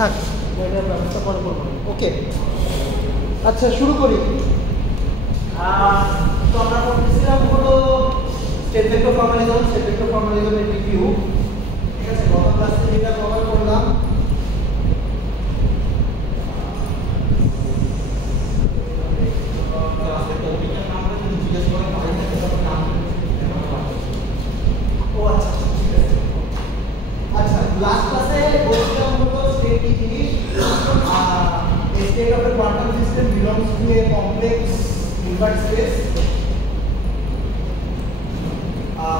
থাক, এটার ব্যবস্থা পরে করবো। ওকে, আচ্ছা শুরু করি। তো আমরা করতেছিলাম হলো স্টেট ভেক্টর ফর্মালিজমের রিভিউ। ঠিক আছে, গত ক্লাসে যেটা কভার করলাম লাস্ট ক্লাসে বলছিলাম হলো স্টেট কি জিনিস। A state of a quantum system belongs to a complex invert space.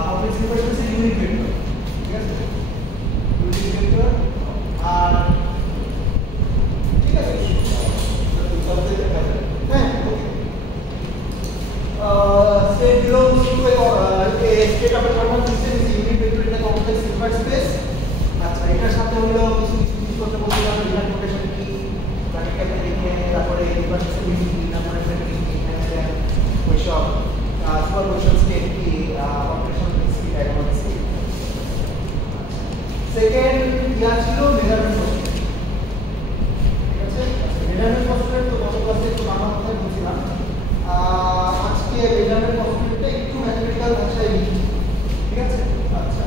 Complex invert space is unit vector. ঠিক আছে, unit vector আর ঠিক আছে হ্যাঁ ওকে। State belongs to a state of a quantum system is unit vector in a complex invert space. আচ্ছা, এটার সাথে হলো কিছু করতে বলছিলাম, রিলেট নোটেশন কি, ব্র্যাকেট ক্যাপে লিখে তারপরে ইনভার্সিবিলিটি কি, তারপরে ফ্যাক্টরিং কি, ওইসব সুপারপোজিশন স্টেট কি, অপারেশন কি, ডায়াগোনাল কি। সেকেন্ড ইয়া ছিল মেজারমেন্ট পস্টুলেট। ঠিক আছে, মেজারমেন্ট পস্টুলেট তো গত ক্লাসে একটু বাংলা কথায় বলছিলাম, আজকে মেজারমেন্ট পস্টুলেটটা একটু ম্যাথমেটিক্যাল ভাষায় লিখি। ঠিক আছে, আচ্ছা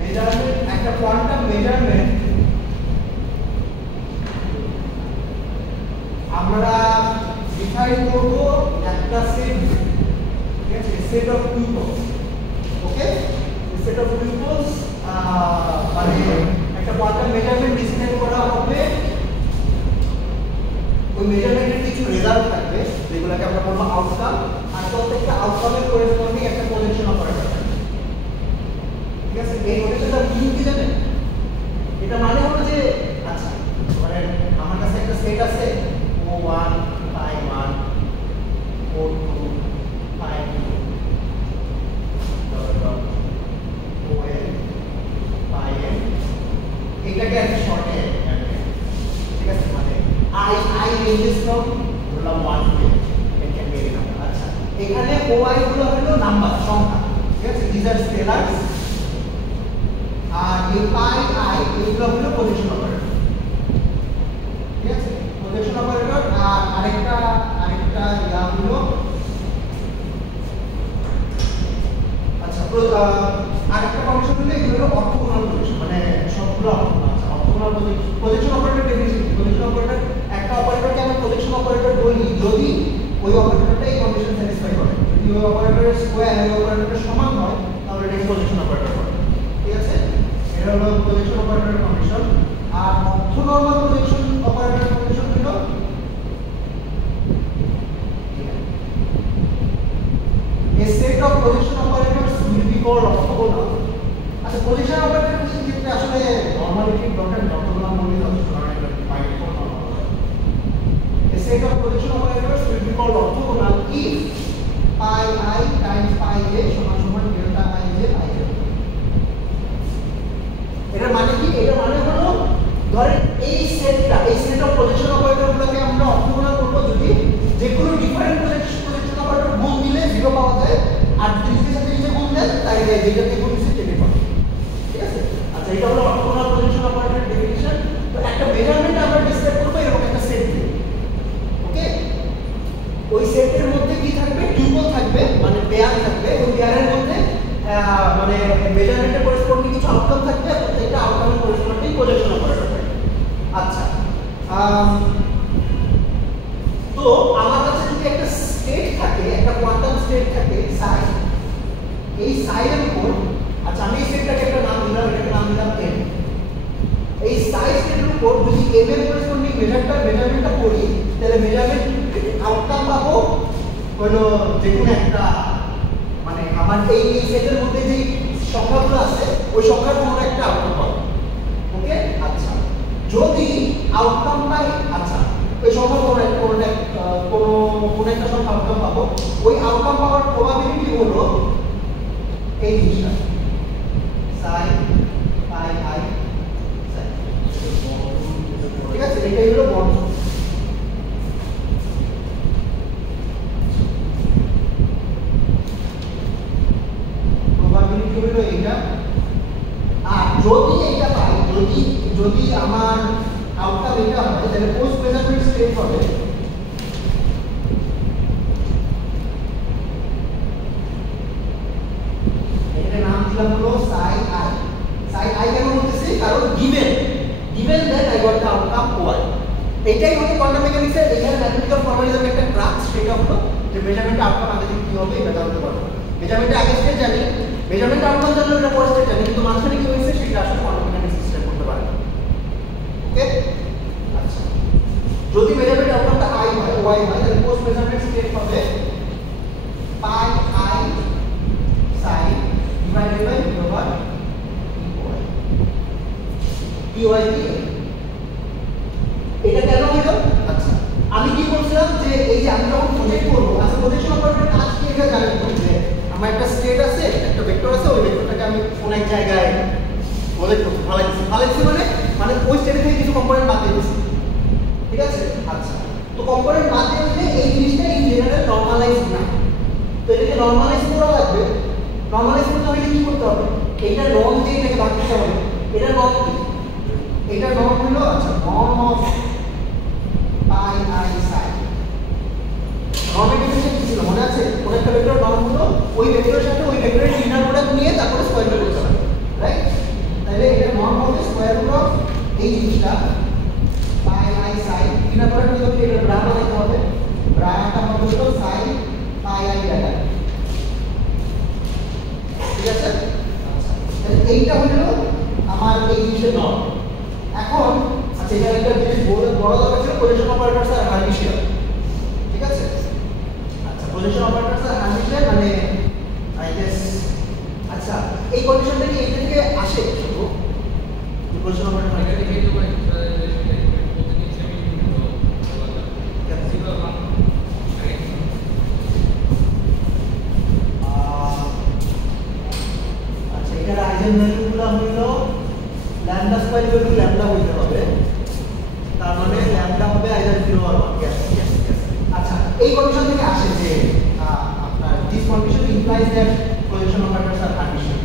মেজারমেন্ট, একটা কোয়ান্টাম মেজারমেন্ট আমরা ডিফাইন করব একটা সেট, ঠিক আছে, set of peoples. Okay, set of peoples মানে একটা কোয়ান্টাম মেজারমেন্ট ডিফাইন করা হবে, ওই মেজারমেন্টের কিছু রেজাল্ট থাকবে যেগুলোকে আমরা বলবো আউটকাম, আর প্রত্যেকটা আউটকামের করেসপন্ডিং একটা প্রজেকশন অপারেটর থাকবে। ঠিক আছে, এই নোটেশনটা কি জানেন? এটা মানে হলো যে আচ্ছা মানে আমার কাছে একটা সেট আছে O1 pi 1 O2 pi 2 ON pi n, এটাকে একটা শর্টে ঠিক আছে, মানে I ranges from বললাম 1 to n, it can be any number। আচ্ছা, এখানে OI গুলো হলো নাম্বার, সংখ্যা। ঠিক আছে, these are scalars, আর এই পাই আই এগুলো হলো প্রজেকশন অপারেটর। ঠিক আছে, প্রজেকশন অপারেটর। আর আরেকটা ইয়া হলো আচ্ছা আরেকটা কন্ডিশন হলো এগুলো হলো অর্থোগোনাল প্রজেকশন, মানে সবগুলো অর্থোগোনাল। আচ্ছা, orthogonal projection operator definition, projection operator একটা অপারেটরকে আমরা প্রজেকশন অপারেটর বলি যদি ওই অপারেটরটা এই কন্ডিশন স্যাটিসফাই করে। যদি ওই অপারেটরের স্কয়ার ওই অপারেটরের সমান হয় তাহলে এটাকে প্রজেকশন অপারেটর বলে। ঠিক আছে, এটা হলো প্রজেকশন অপারেটরের কন্ডিশন। আর অর্থোনর্মাল প্রজেকশন অপারেটরের কন্ডিশন হলো a set of projection operators will be called orthogonal। আচ্ছা, প্রজেকশন অপারেটর ক্ষেত্রে আসলে নরমালিটি দরকার, অর্থোগোনাল বললে যথেষ্ট, কারণ এটা বাইরে কোনো normal. a set of projection operators will be called orthogonal if pi I times pi j সমান সমান delta I j I j। এটা মানে কি? এটা মানে হলো ধরেন এই সেটটা, এই সেট অফ প্রজেকশন অপারেটরগুলোকে আমরা অর্থোগোনাল করব যদি যে কোনো ডিফারেন্ট প্রজেকশন অপারেটর গুণ দিলে 0 পাওয়া যায়, আর যদি নিজের সাথে নিজে গুণ দেয় তাহলে যেটাতে গুণ দিচ্ছে সেটাই পাবে। ঠিক আছে, আচ্ছা এটা হলো অর্থোগোনাল প্রজেকশন অপারেটরের ডেফিনিশন। তো একটা মেজারমেন্ট আমরা ডিসক্রাইব করব এরকম একটা সেট দিয়ে। ওকে, ওই সেটের মধ্যে কি থাকবে? টিউপল থাকবে, মানে পেয়ার থাকবে। ওই পেয়ারের মধ্যে মানে মেজারমেন্টের করেসপন্ডিং কিছু আউটকাম থাকবে, প্রত্যেকটা আউটকামের করেসপন্ডিং প্রজেকশন অপারেটর থাকবে। আচ্ছা, তো আমার কাছে যদি একটা স্টেট থাকে, একটা কোয়ান্টাম স্টেট থাকে সাই, এই সাই এর উপর, আচ্ছা আমি এই স্টেটটাকে একটা নাম দিলাম, এটাকে নাম দিলাম m। এই সাই স্টেটের উপর যদি m এর করেসপন্ডিং মেজারমেন্টটা করি, তাহলে মেজারমেন্ট আউটকাম পাবো হলো যে কোনো একটা, মানে আমার এই সেটের মধ্যে যে সংখ্যাগুলো আছে ওই সংখ্যার কোনো একটা আউটকাম পাবো। ওকে, আচ্ছা যদি আউটকাম পাই, আচ্ছা ওই সংখ্যা কোনো একটা সংখ্যা আউটকাম পাবো, ওই আউটকাম পাওয়ার প্রবাবিলিটি হলো এই জিনিসটা সাই পাই আই সাই। ঠিক আছে, এটাই হলো বর্ণ। প্রবাবিলিটি হলো এইটা। আর যদি এইটা পাই, যদি আমার তাহলে পোস্ট মেজারমেন্ট স্টেট হবে এটার নাম দিলাম হলো psi I psi I কেন বলতেছি কারণ given that I got the outcome y এইটাই হলো কোয়ান্টাম মেকানিক্সের এখানে ম্যাথমেটিক্যাল ফর্মালিজমের একটা ক্রাক্স সেটা হলো যে মেজারমেন্ট আউটকাম আগে থেকে কি হবে এটা জানতে পারবো মেজারমেন্ট আগে স্টেট জানি মেজারমেন্ট আউটকাম জানলে এটা পরে স্টেট জানি কিন্তু মাঝখানে কি হয়েছে সেটা আসলে কোয়ান্টাম মেকানিক্স সিস্টেম করতে পারে না ওকে আচ্ছা যদি মেজারমেন্ট আউটকামটা I হয় y হয় তাহলে পোস্ট মেজারমেন্ট স্টেট হবে pi I psi divided by v over dy কি এটা কেন হলো আচ্ছা আমি কি বলছিলাম যে এই যে আমি যখন প্রজেক্ট করব আচ্ছা প্রজেকশন অপারেটর কাজ কি এটা জানেন তো যে আমার একটা স্টেট আছে একটা ভেক্টর আছে ওই ভেক্টরটাকে আমি কোন এক জায়গায় প্রজেক্ট করতে ফালাইছি মানে ওই স্টেট থেকে কিছু কম্পোনেন্ট বাদ দিয়ে দিছি ঠিক আছে আচ্ছা তো কম্পোনেন্ট বাদ দিয়ে দিলে এই জিনিসটা ইন জেনারেল নরমালাইজ না তো এটাকে নরমালাইজ করা লাগবে নরমালাইজ করতে হলে কি করতে হবে এইটা নর্ম দিয়ে এটাকে ভাগ করতে হবে এটা নর্ম কি এটা নর্ম হলো আচ্ছা norm of pi I psi নর্মের ডেফিনিশন কি ছিল মনে আছে কোন একটা ভেক্টর নর্ম হলো ওই ভেক্টরের সাথে ওই ভেক্টরের ইনার প্রোডাক্ট নিয়ে তারপরে স্কয়ার রুট করতে হবে রাইট তাহলে এটা নর্ম হবে স্কয়ার রুট অফ এই জিনিসটা pi I psi inner product নিতে হলে এটা ব্রা বানাতে হবে ব্রাটা হবে হলো psi pi I ডেল্টা ঠিক আছে আচ্ছা তাহলে এইটা হলো আমার এই জিনিসের নর্ম এখন আচ্ছা এটা একটা জিনিস বড় দরকার ছিল প্রজেকশন অপারেটরস আর হার্মিশিয়ান ঠিক আছে আচ্ছা প্রজেকশন অপারেটরস আর হার্মিশিয়ান মানে আই গেস আচ্ছা এই কন্ডিশনটা কি এটা থেকে আসে শুধু প্রজেকশন অপারেটর এটা থেকে তো আচ্ছা এটার আইজেন ভ্যালুগুলো হলো lambda square equal to lambda হইতে হবে তার মানে lambda হবে either 0 or 1 yes আচ্ছা এই কন্ডিশন থেকে আসে যে আপনার this condition implies that projection operators are condition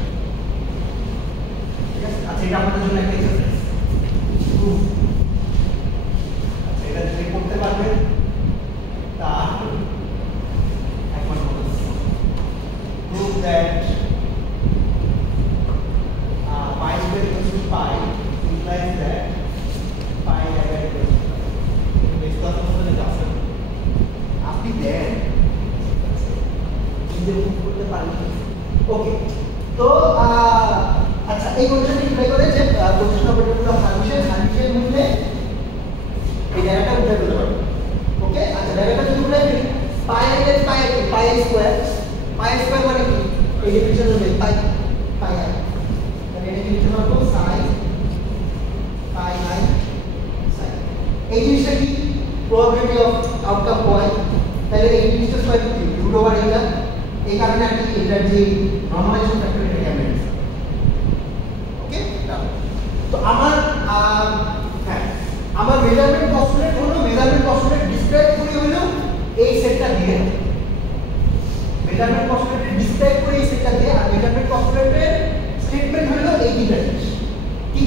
ঠিক আছে আচ্ছা এটা আপনাদের জন্য একটা এক্সারসাইজ আচ্ছা এটা যদি করতে পারবেন তা একবার বলুন prove that pi square equals to pi implies that pi divided equals to pi. This কথা বলতে যাচ্ছে আপনি দেন নিজে করতে পারবেন ওকে তো আচ্ছা এই কন্ডিশনটি ইমপ্লাই করে যে প্রজেকশন অপারেটরগুলো হার্মিশিয়ান মূল্যে এই জায়গাটা উঠে দিতে পারবে ওকে আচ্ছা জায়গাটা যদি উঠে দিই pi স্কয়ার মানে কি এই ডেফিনিশন হবে pi এটা কি লিখতে পারবো psi pi I psi এই জিনিসটা কি প্রবাবিলিটি অফ আউটকাম y তাহলে এই জিনিসটা স্কয়ার কি রুট ওভার এটা এই কারণে আমি এটার যে নরমালাইজেশন ফ্যাক্টর এটাকে আমি ওকে তো আমার হ্যাঁ আমার মেজারমেন্ট পস্টুলেট ডিসক্রাইব করি হলো এই সেটটা দিয়ে মেজারমেন্ট পস্টুলেট ডিসক্রাইব করি এই সেটটা দিয়ে আর মেজারমেন্ট পস্টুলেটের স্টেটমেন্ট হলো এই তিনটা জিনিস কি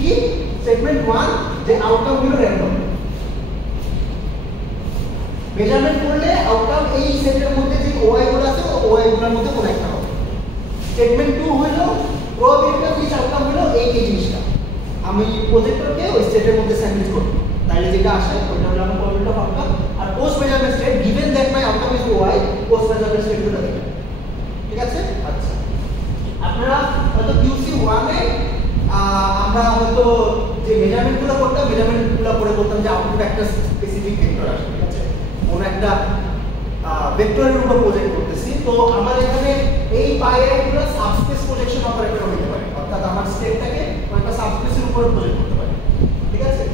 স্টেটমেন্ট 1 যে আউটকাম হলো র‍্যান্ডম মেজারমেন্ট করলে আউটকাম এই সেটের মধ্যে যে ওআই গুলো আছে ওআই গুলোর মধ্যে কোন একটা হবে স্টেটমেন্ট 2 হলো প্রবাবিলিটি অফ ইচ আউটকাম হলো এই জিনিসটা আমি প্রজেক্টরকে ওই সেটের মধ্যে স্যান্ডউইচ করব তাহলে যেটা আসে ওইটা হলো আমার প্রবাবিলিটি অফ আউটকাম আর post measurement state given that my outcome is ওআই পোস্ট মেজারমেন্ট স্টেট হলো এটা ঠিক আছে আচ্ছা আপনারা হয়তো QC 1 এ আমরা হয়তো যে মেজারমেন্টগুলো করতাম মেজারমেন্টগুলো করে করতাম যে আউটপুট একটা স্পেসিফিক ভেক্টর আসবে ঠিক আছে কোন একটা ভেক্টরের উপর প্রজেক্ট করতেছি তো আমার এখানে এই পাই গুলো সাবস্পেস প্রজেকশন অপারেটর হতে পারে অর্থাৎ আমার স্টেটটাকে একটা সাবস্পেসের উপর প্রজেক্ট করতে পারে ঠিক আছে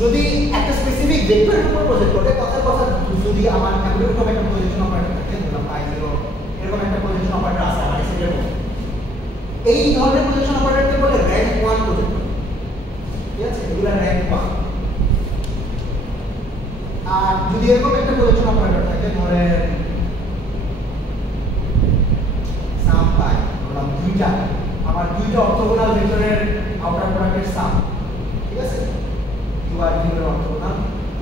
যদি একটা স্পেসিফিক ভেক্টরের উপর প্রজেক্ট করে কথার কথা যদি আমার এরকম একটা প্রজেকশন অপারেটর থাকে ধরলাম পাই 0 এরকম একটা প্রজেকশন অপারেটর আছে আমার সেটের মধ্যে এই ধরনের প্রজেকশন অপারেটরকে বলে র‍্যাঙ্ক 1 প্রজেক্টর ঠিক আছে এগুলো র‍্যাঙ্ক 1 আর যদি এরকম একটা প্রজেকশন অপারেটর থাকে ধরেন সাম পাই ধরলাম দুইটা আমার দুইটা অর্থোগোনাল ভেক্টরের আউটার প্রোডাক্টের সাম ঠিক আছে বা ইউনিটের অর্থোগোনাল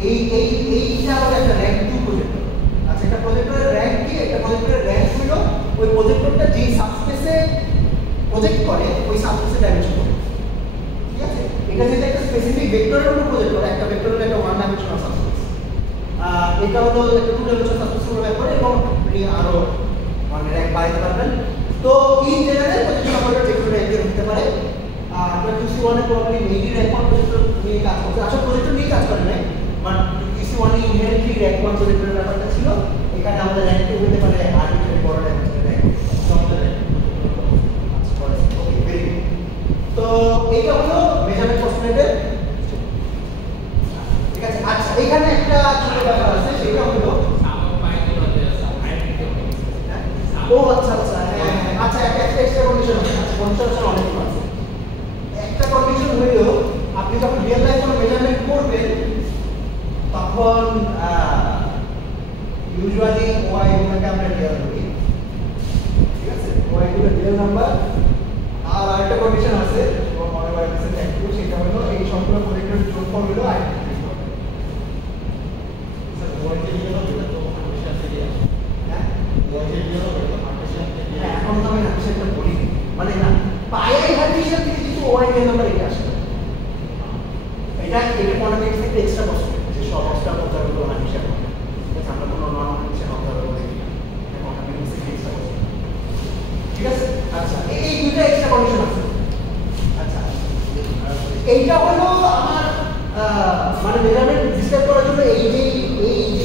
এইটা হলো একটা র্যাঙ্ক 2 প্রজেক্টর। আচ্ছা, একটা প্রজেক্টরের র্যাঙ্ক কি? একটা প্রজেক্টরের র্যাঙ্ক হলো ওই প্রজেক্টরটা যেই সাবস্পেসে প্রজেক্ট করে ওই সাবস্পেসে ডাইমেনশন করে। ঠিক আছে, এটা যেটা একটা স্পেসিফিক ভেক্টরের উপর প্রজেক্ট করে, একটা ভেক্টরের একটা ওয়ান ডাইমেনশনাল সাবস্পেস, এটা হলো একটা টু ডাইমেনশনাল সাবস্পেসের উপর ব্যাপারে এবং আপনি আরো মানে র্যাঙ্ক বাড়াতে পারবেন। তো ইন জেনারেল প্রজেক্টর অপারেটর যেগুলো র্যাঙ্কের হতে পারে, আপনার QC1 এ প্রবলেম মেইনলি র্যাঙ্ক 1 প্রজেক্টর নিয়ে কাজ করছে। আসলে প্রজেক্টর নিয়ে কাজ করে নাই, but QC1 A inherently rank 1 প্রজেক্টরের ব্যাপারটা ছিল। এখানে আমাদের র্যাঙ্ক 2 হতে পারে আর্বিট্রারি বড় ডাইমেনশনের র্যাঙ্ক সবটারে। ওকে, ভেরি গুড। তো এইটা হলো মেজারমেন্ট পস্টুলেটের। ঠিক আছে, আচ্ছা এখানে একটা ছোট ব্যাপার আছে, সেটা হলো ও আচ্ছা আচ্ছা হ্যাঁ আচ্ছা একটা এক্সট্রা কন্ডিশন আছে। আচ্ছা, কন্ডিশন অনেকগুলো আছে। একটা কন্ডিশন হলো আপনি যখন রিয়েল লাইফে কোনো মেজারমেন্ট করবেন তখন ইউজুয়ালি ওয়াই গুলোকে আমরা রিয়েল করি। ঠিক আছে, ওয়াই গুলো রিয়েল নাম্বার। আর আরেকটা কন্ডিশন আছে মনে রাখবেন একটু, সেটা হলো এই সবগুলো প্রজেক্টের যোগফল হলো আইডেন্টিটি হবে। স্যার ওয়াই যে রিয়েল হবে তো কন্ডিশন থেকে আসে। হ্যাঁ ওয়াই যে রিয়েল হবে তো কন্ডিশন থেকে। হ্যাঁ এখন তো আমি কন্ডিশনটা বলি মানে না পাই হার্টিশন থেকে কিন্তু ওয়াই রিয়েল নাম্বার এটা আসে। এটা কোয়ান্টিটিক্স থেকে এক্সট্রা কষ্ট যে সব এক্সট্রা কথাগুলো হার্টিশন হবে। ঠিক আছে, আমরা কোনো নন হার্টিশন অবজারভ দেখি না, এটা কোয়ান্টিটিক্স থেকে এক্সট্রা কষ্ট। ঠিক আছে, আচ্ছা এই দুটো এক্সট্রা কন্ডিশন আছে। আচ্ছা এইটা হলো আমার মানে মেজারমেন্ট ডিসক্রাইব করার জন্য এই যে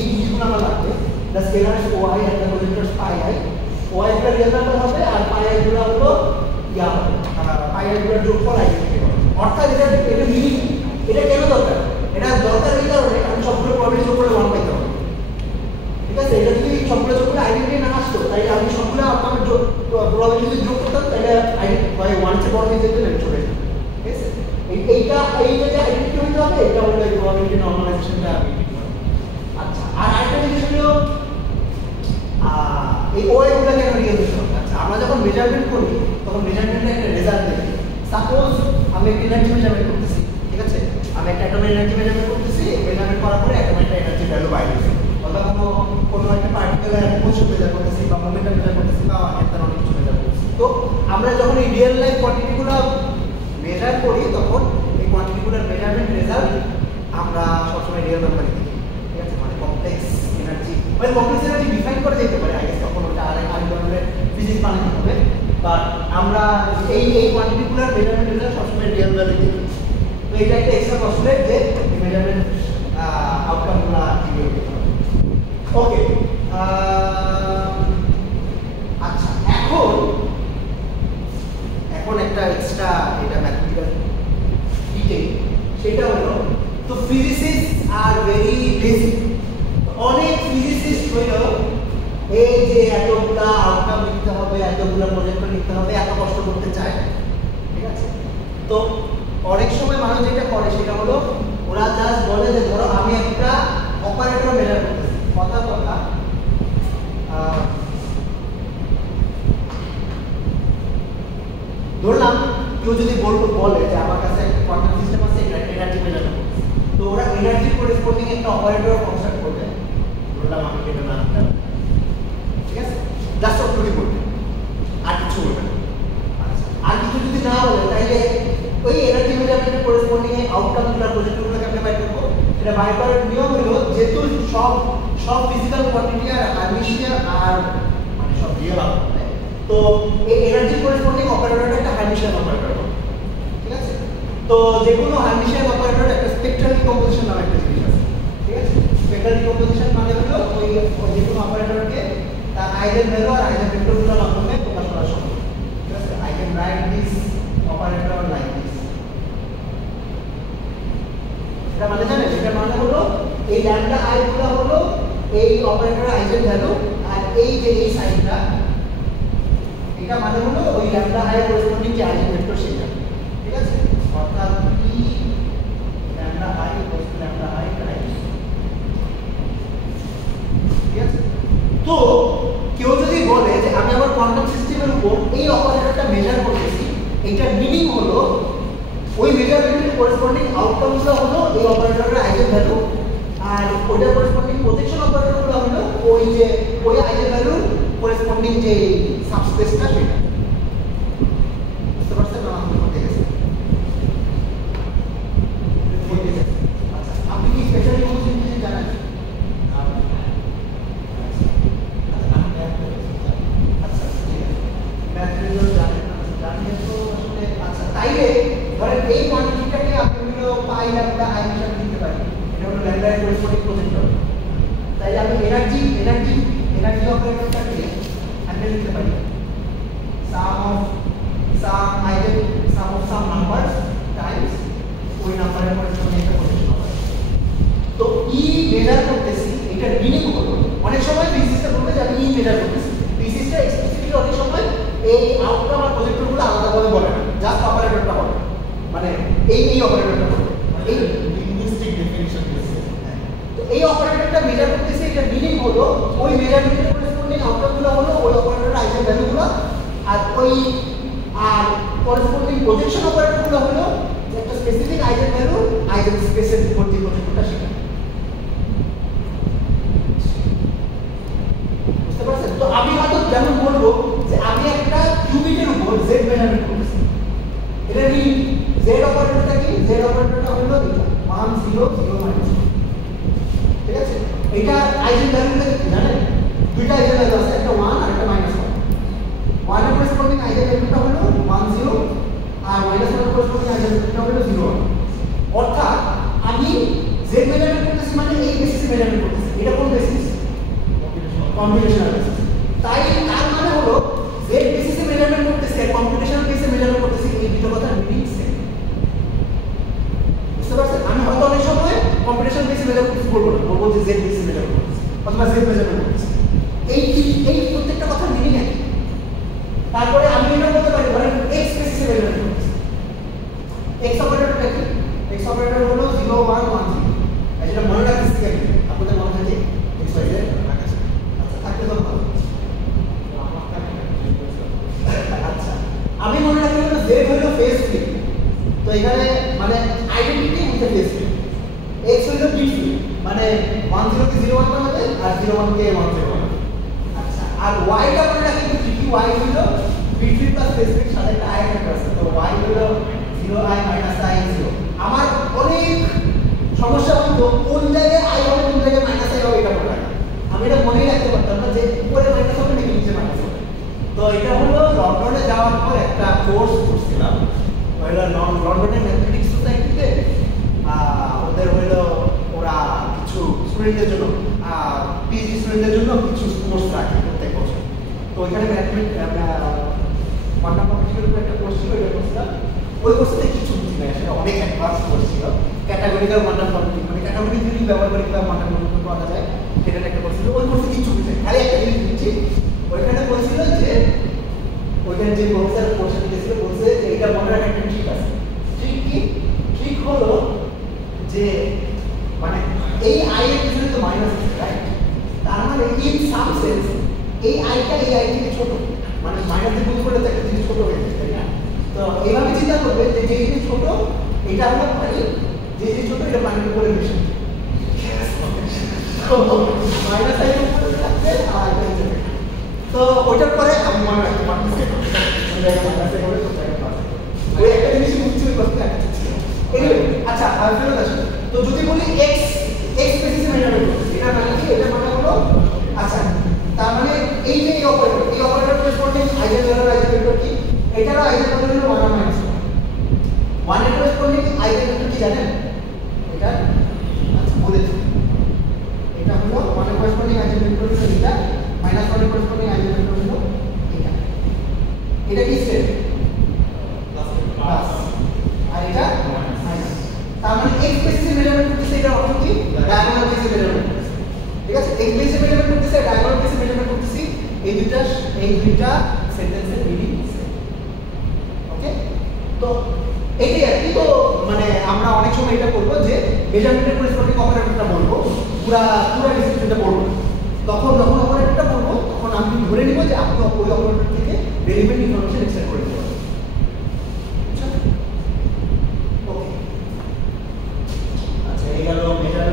জিনিসগুলো আমার লাগবে। The scalar Y and the projectors pi I. Y এর রিয়েল নাম্বার হবে আর পাই আই গুলো হলো ইয়া পাই আই গুলোর যোগফল আইডেন্টিটি হবে। অর্থাৎ এটা মিনিং। এটা কেন দরকার? এটা দরকার এই কারণে আমি সবগুলো প্রবলেম যোগ করে 1 পাইতে হবে। ঠিক আছে, এটা যদি সবগুলো যোগ করে আইডেন্টিটি না আসতো তাই আমি সবগুলো আপনার প্রবলেম যদি যোগ করতাম তাহলে আইডেন্টিটি মানে 1 এর বড় হয়ে যেত না চলে যেত। ঠিক আছে, এইটা যে আইডেন্টিটি হইতে হবে এটা হলো এই প্রবলেমটি নরমালাইজেশনটা আমি ঠিক করব। আচ্ছা, আর আরেকটা জিনিস হলো এই ওয়াই গুলো কেন রিয়েল হতে হবে? আচ্ছা, আমরা যখন মেজারমেন্ট করি তখন মেজারমেন্টের একটা রেজাল্ট দেখি। সাপোজ আমি একটা এনার্জি মেজারমেন্ট করতেছি। ঠিক আছে, আমি একটা অ্যাটমের এনার্জি মেজারমেন্ট করতেছি। মেজারমেন্ট করার পরে অ্যাটমের এনার্জি ভ্যালু বাইরে আসে। অথবা কোনো একটা পার্টিকুলার মোশন মেজার করতেছি বা মোমেন্টাম মেজার করতেছি বা একটা অনেক কিছু মেজার করতেছি। তো আমরা যখন এই রিয়েল লাইফ কোয়ান্টিটিগুলো মেজার করি তখন এই কোয়ান্টিটিগুলোর মেজারমেন্ট রেজাল্ট আমরা সবসময় রিয়েল নাম্বারে দেখি। ঠিক আছে, মানে কমপ্লেক্স এনার্জি মানে কমপ্লেক্স এনার্জি ডিফাইন করা যেতে পারে আই গেস, তখন ওটা আরেক ধরনের ফিজিক্স বানাতে হবে। বাট আমরা এই কোয়ান্টিটিগুলোর মেজারমেন্ট রেজাল্ট সবসময় রিয়েল ভ্যালু দেখি। তো এটা একটা এক্সট্রা পসিবল যে মেজারমেন্ট আউটকামগুলো ক্লিয়ার করতে হবে। ওকে, আচ্ছা এখন একটা এক্সট্রা এটা ম্যাথমেটিক্যাল ডিটেইল, সেটা হলো তো ফিজিসিস্ট আর ভেরি লেজি। অনেক ফিজিসিস্ট হইল এই যে এতগুলা আউটকাম লিখতে হবে, এতগুলা প্রজেক্ট লিখতে হবে, এত কষ্ট করতে চায়। ঠিক আছে, তো অনেক সময় মানুষ যেটা করে সেটা হলো ওরা জাস্ট বলে যে ধরো আমি একটা অপারেটর মেজার করতেছি, কথা ধরলাম কেউ যদি বলে যে আমার কাছে একটা কোয়ান্টাম সিস্টেম আছে, এনার্জি মেজার করতে, তো ওরা এনার্জি করেসপন্ডিং একটা অপারেটর কনস্ট্রাক্ট করবে। ধরলাম আমি এটা না, ঠিক আছে, জাস্ট অতটুকু বলবে, আর কিছু বলবে না। আচ্ছা, আর কিছু যদি না বলে তাহলে ওই এনার্জি মেজারমেন্টের করেসপন্ডিং আউটকামগুলো প্রজেক্টগুলোকে আমরা বাইর করব। এটা বাইর করার নিয়ম হলো যেহেতু সব ফিজিক্যাল কোয়ান্টিটি আর হার্মিশিয়ান আর মানে সব রিয়েল আউটকাম, তো এই এনার্জি করেসপন্ডিং অপারেটরটা একটা হার্মিশিয়ান অপারেটর। ঠিক আছে, তো যে কোনো হার্মিশিয়ান অপারেটর একটা স্পেকট্রাল ডিকম্পোজিশন নামে একটা জিনিস আছে। ঠিক আছে, স্পেকট্রাল ডিকম্পোজিশন মানে হলো ওই যে কোনো অপারেটরকে তার আইগেন ভ্যালু আর আইগেন ভেক্টরগুলোর মাধ্যমে প্রকাশ করা সম্ভব। ঠিক আছে, I can write this operator like this. এটা মানে জানেন, এটা মানে হলো এই ল্যাম্ডা আই গুলো হলো এই অপারেটরের আইগেন ভ্যালু আর এই যে এই সাইনটা এটা মানে হলো ওই ল্যাম্ডা আই এর করেসপন্ডিং যে আইগেন ভেক্টর সেটা। ঠিক আছে, অর্থাৎ E lambda I equals to lambda I times. ঠিক আছে, তো কেউ যদি বলে যে আমি আমার কোয়ান্টাম সিস্টেমের উপর এই অপারেটরটা মেজার করতেছি, এটার মিনিং হলো ওই মেজারমেন্টের করেসপন্ডিং আউটকামসটা হলো এই অপারেটরের ভ্যালু আর ওটার করেসপন্ডিং প্রজেকশন অপারেটরগুলো হলো ওই আইজেন ভ্যালু করেসপন্ডিং যে সাবস্পেসটা সেটা। বুঝতে পারছেন না? আমি করতে গেছি। আচ্ছা, আপনি কি স্পেশালি কোনো জিনিস জানেন? আচ্ছা, ঠিক আছে। ম্যাথ রিজল্ট জানেন তো আসলে। আচ্ছা, তাইলে ধরেন এই কোয়ান্টিটিটাকে আপনি হলো পাই ল্যাম্বডা আই হিসাবে লিখতে পারি। এটা হলো ল্যাম্বডা এর করেসপন্ডিং প্রজেক্টর। তাই আমি এনার্জি অপারেটরটাকে আমি লিখতে পারি sum of some numbers times ওই নাম্বারের করেসপন্ডিং একটা প্রজেকশন অপারেটর। তো ই মেজার করতেছি, এটা মিনিং হলো অনেক সময় ফিজিক্সটা বলবে যে আমি ই মেজার করতেছি। ফিজিক্সটা এক্সপ্লিসিটলি অনেক সময় এই আউটকাম আর প্রজেক্টরগুলো আলাদাভাবে বলে না, জাস্ট অপারেটরটা বলে, মানে এই অপারেটরটা বলে, এই লিঙ্গুইস্টিক ডেফিনিশন দিয়েছে। তো এই অপারেটরটা মেজার করতেছে, এটা মিনিং হলো ওই মেজারমেন্টের করেসপন্ডিং আউটকামগুলো হলো ওই অপারেটরের আইজেন ভ্যালুগুলো, আর করেসপন্ডিং প্রজেকশন অপারেটরগুলো হলো একটা স্পেসিফিক আইজেন ভ্যালু আইজেন স্পেসের উপর যে প্রজেক্টরটা সেটা। বুঝতে পারছেন? তো আমি হয়তো যেমন বলবো যে আমি একটা কিউবিটের উপর z মেজারমেন্ট করতেছি, এটা মিনিং z অপারেটরটা কি? z অপারেটরটা হলো এটা 1 0 0 -1। ঠিক আছে? এটা আইজেন ভ্যালুটা কি জানেন? দুইটা আইজেন ভ্যালু আছে, একটা 1 আর একটা -1। 1 এর করেসপন্ডিং আইজেন ভ্যালুটা হলো 1 0 আর -1 এর করেসপন্ডিং আইজেন ভ্যালুটা হলো 0 1। অর্থাৎ আমি z মেজারমেন্ট করতেছি মানে এই বেসিসে মেজারমেন্ট করতেছি। এটা কোন বেসিস? Computational basis. তাই তার মানে হলো z বেসিসে মেজারমেন্ট করতেছি আর কম্পিউটেশনাল বেসিসে মেজারমেন্ট করতেছি, এই দুটো কথা মিনিং সেম। বুঝতে পারছেন? আমি হয়তো অনেক সময় কম্পিউটেশনাল বেসিসে মেজার করতেছি বলবো না, বলবো যে z বেসিসে মেজার করতেছি অথবা z মেজারমেন্ট করতেছি। এই প্রত্যেকটা কথা মিনিং একই। তারপরে আমি এটা বলতে পারি ধরেন x বেসিসে মেজারমেন্ট করতেছি। x অপারেটরটা কি? x অপারেটর হলো 0 1 1 0। এটা মনে রাখতেছি কেন? আপনাদের মনে থাকে x y z? আচ্ছা, থাকলে তো ভালো। আচ্ছা, আমি মনে রাখি হলো z হলো ফেজ ফিল্ড। তো এখানে মানে identity with phase field. x হলো বিট ফিল্ড, মানে 1 0 কে 0 1 বানাবে আর 0 1 কে 1 0 বানাবে। আচ্ছা, আর y টা মনে রাখি কি? y হলো bit field plus phase field সাথে একটা আই ফ্যাক্টর আছে। তো y হলো 0i - i 0। আমার অনেক সমস্যা হতো কোন জায়গায় i হবে কোন জায়গায় -i হবে এটা মনে রাখা। আমি এটা মনেই রাখতে পারতাম না যে উপরে মাইনাস হবে নাকি নিচে মাইনাস হবে। তো এটা হলো লন্ডনে যাওয়ার পর একটা কোর্স করছিলাম, হলো লন্ডনের ম্যাথমেটিক্স সোসাইটিতে। ওদের হলো ওরা কিছু স্টুডেন্টদের জন্য পিএইচডি স্টুডেন্টদের জন্য কিছু কোর্স রাখে প্রত্যেক বছর। তো ওইখানে কোয়ান্টাম কম্পিউটিংয়ের উপর একটা কোর্স ছিল, এটা করছিলাম। ওই কোর্সে কিছু বুঝি না, সেটা অনেক অ্যাডভান্স কোর্স ছিল। ক্যাটাগরিক্যাল কোয়ান্টাম কম্পিউটিং, মানে ক্যাটাগরি থিওরি ব্যবহার করে কিভাবে কোয়ান্টাম কম্পিউটিং করা যায় সেটা একটা কোর্স ছিল। ওই কোর্সে কিছু বুঝি খালি একটা জিনিস বুঝছি, ওইখানে বলছিল যে ওইখানে যে প্রফেসর কোর্সে দিয়েছিল বলছে যে এটা মনে রাখার একটা ট্রিক আছে। ট্রিক কি? ট্রিক হলো যে মানে এই আই এর পিছনে তো মাইনাস আছে, রাইট? তার মানে ইন সাম সেন্স এই আইটা এই আই থেকে ছোট, মানে মাইনাস দিয়ে গুণ করলে তো একটা জিনিস ছোট হয়ে যায়, তাই না? তো এইভাবে চিন্তা করবে যে যে জিনিস ছোট এটা হলো পানি, যে জিনিস ছোট এটা পানির উপরে মিশে। মাইনাস আই এর উপরে থাকবে আর এটা নিচে থাকবে। তো ওইটার পরে আমি মনে রাখতে পারতেছি ওই একটা জিনিস বুঝছি, ওই কথা একটা ছিল। আচ্ছা, আর ফেরত আসুন। তো যদি বলি x বেসিসে মেজারমেন্ট করতেছি, এটা মানে কি? এটা মানে হলো আচ্ছা, তার মানে এই যে এই অপারেটর করেসপন্ডিং আইজেন ভ্যালু কি? এটারও আইজেন ভ্যালু হলো 1 আর -1। 1 এর করেসপন্ডিং আইজেন ভ্যালু কি জানেন? এটা আচ্ছা বলেছি, এটা হলো 1 এর করেসপন্ডিং আইজেন ভ্যালু হলো এটা, -1 এর করেসপন্ডিং আইজেন ভ্যালু হলো এটা। এটা কি সেট? প্লাস। আর এটা মাইনাস। তার মানে x বেসিসে মেজারমেন্ট করতেছে, এটার অর্থ কি? ডায়াগোনাল বেসিসে মেজারমেন্ট করতেছে। ঠিক আছে? x বেসিসে মেজারমেন্ট করতেছে, ডায়াগোনাল বেসিসে মেজারমেন্ট করতেছি, এই দুইটা সেন্টেন্সের মিনিং সেম। ওকে? তো এটাই আর কি। তো মানে আমরা অনেক সময় এটা করব যে মেজারমেন্টের করেসপন্ডিং অপারেটরটা বলবো, পুরা ডিসক্রিপশনটা বলবো। যখন অপারেটরটা বলবো তখন আমি ধরে নিব যে আপনি ওই অপারেটর থেকে রেলেভেন্ট ইনফরমেশন এক্সট্রাক্ট করে নিতে পারবেন। ওকে, আচ্ছা এই গেল মেজারমেন্ট।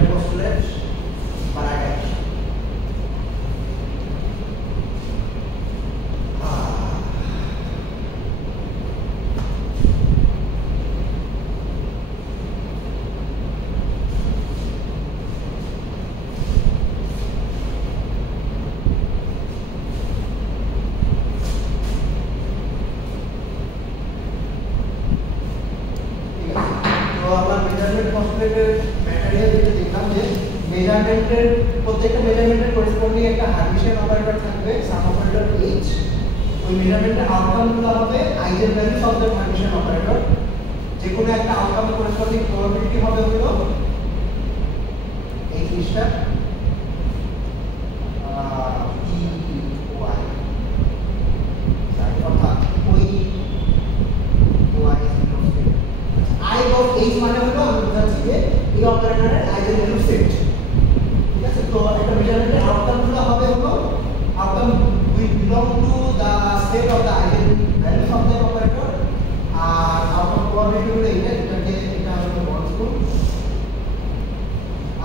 ক্রাইটেরিয়া যেটা দেখলাম যে মেজারমেন্টের প্রত্যেকটা মেজারমেন্টের করেসপন্ডিং একটা হার্মিশিয়ান অপারেটর থাকবে সাম অপারেটর h ওই মেজারমেন্টের আউটকামগুলো হবে eigen values of the Hermitian operator যে কোনো একটা আউটকামের করেসপন্ডিং প্রবাবিলিটি হবে হলো এই জিনিসটা H মানে হলো আমি বুঝাচ্ছি যে এই অপারেটরের আইজেনভ্যালু সেট ঠিক আছে তো একটা মেজারমেন্টের আউটকামগুলো হবে হলো outcome will belong to the set of the eigenvalues of the operator আর আউটকাম প্রবাবিলিটি হলো এটা হলো বলসকুল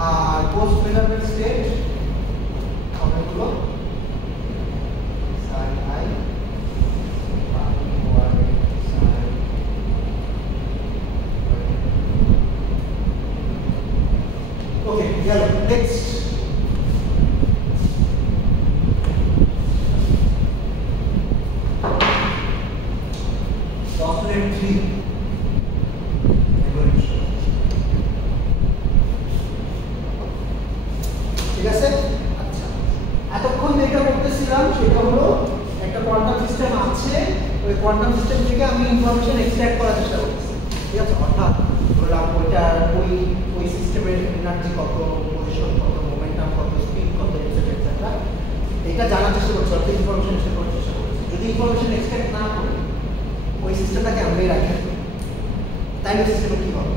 আর পোস্ট মেজারমেন্ট স্টেট হবে হলো psi I Okay, yellow. Next. Postulate 3. Evolution. ঠিক আছে? আচ্ছা। এতক্ষণ যেটা করতেছিলাম সেটা হলো একটা কোয়ান্টাম সিস্টেম আছে ওই কোয়ান্টাম সিস্টেম থেকে আমি ইনফরমেশন এক্সট্রাক্ট করার চেষ্টা করতেছি। ঠিক আছে? অর্থাৎ বললাম ওইটা ওই সিস্টেমের এনার্জি কত পজিশন কত মোমেন্টাম কত স্পিড কত এটসেট্রা এটা জানার চেষ্টা করছি অর্থাৎ ইনফরমেশন এক্সট্রাক্ট করার চেষ্টা করছি যদি ইনফরমেশন এক্সট্রাক্ট না করি ওই সিস্টেমটাকে আমরাই রাখি তাই ওই সিস্টেমে কী হবে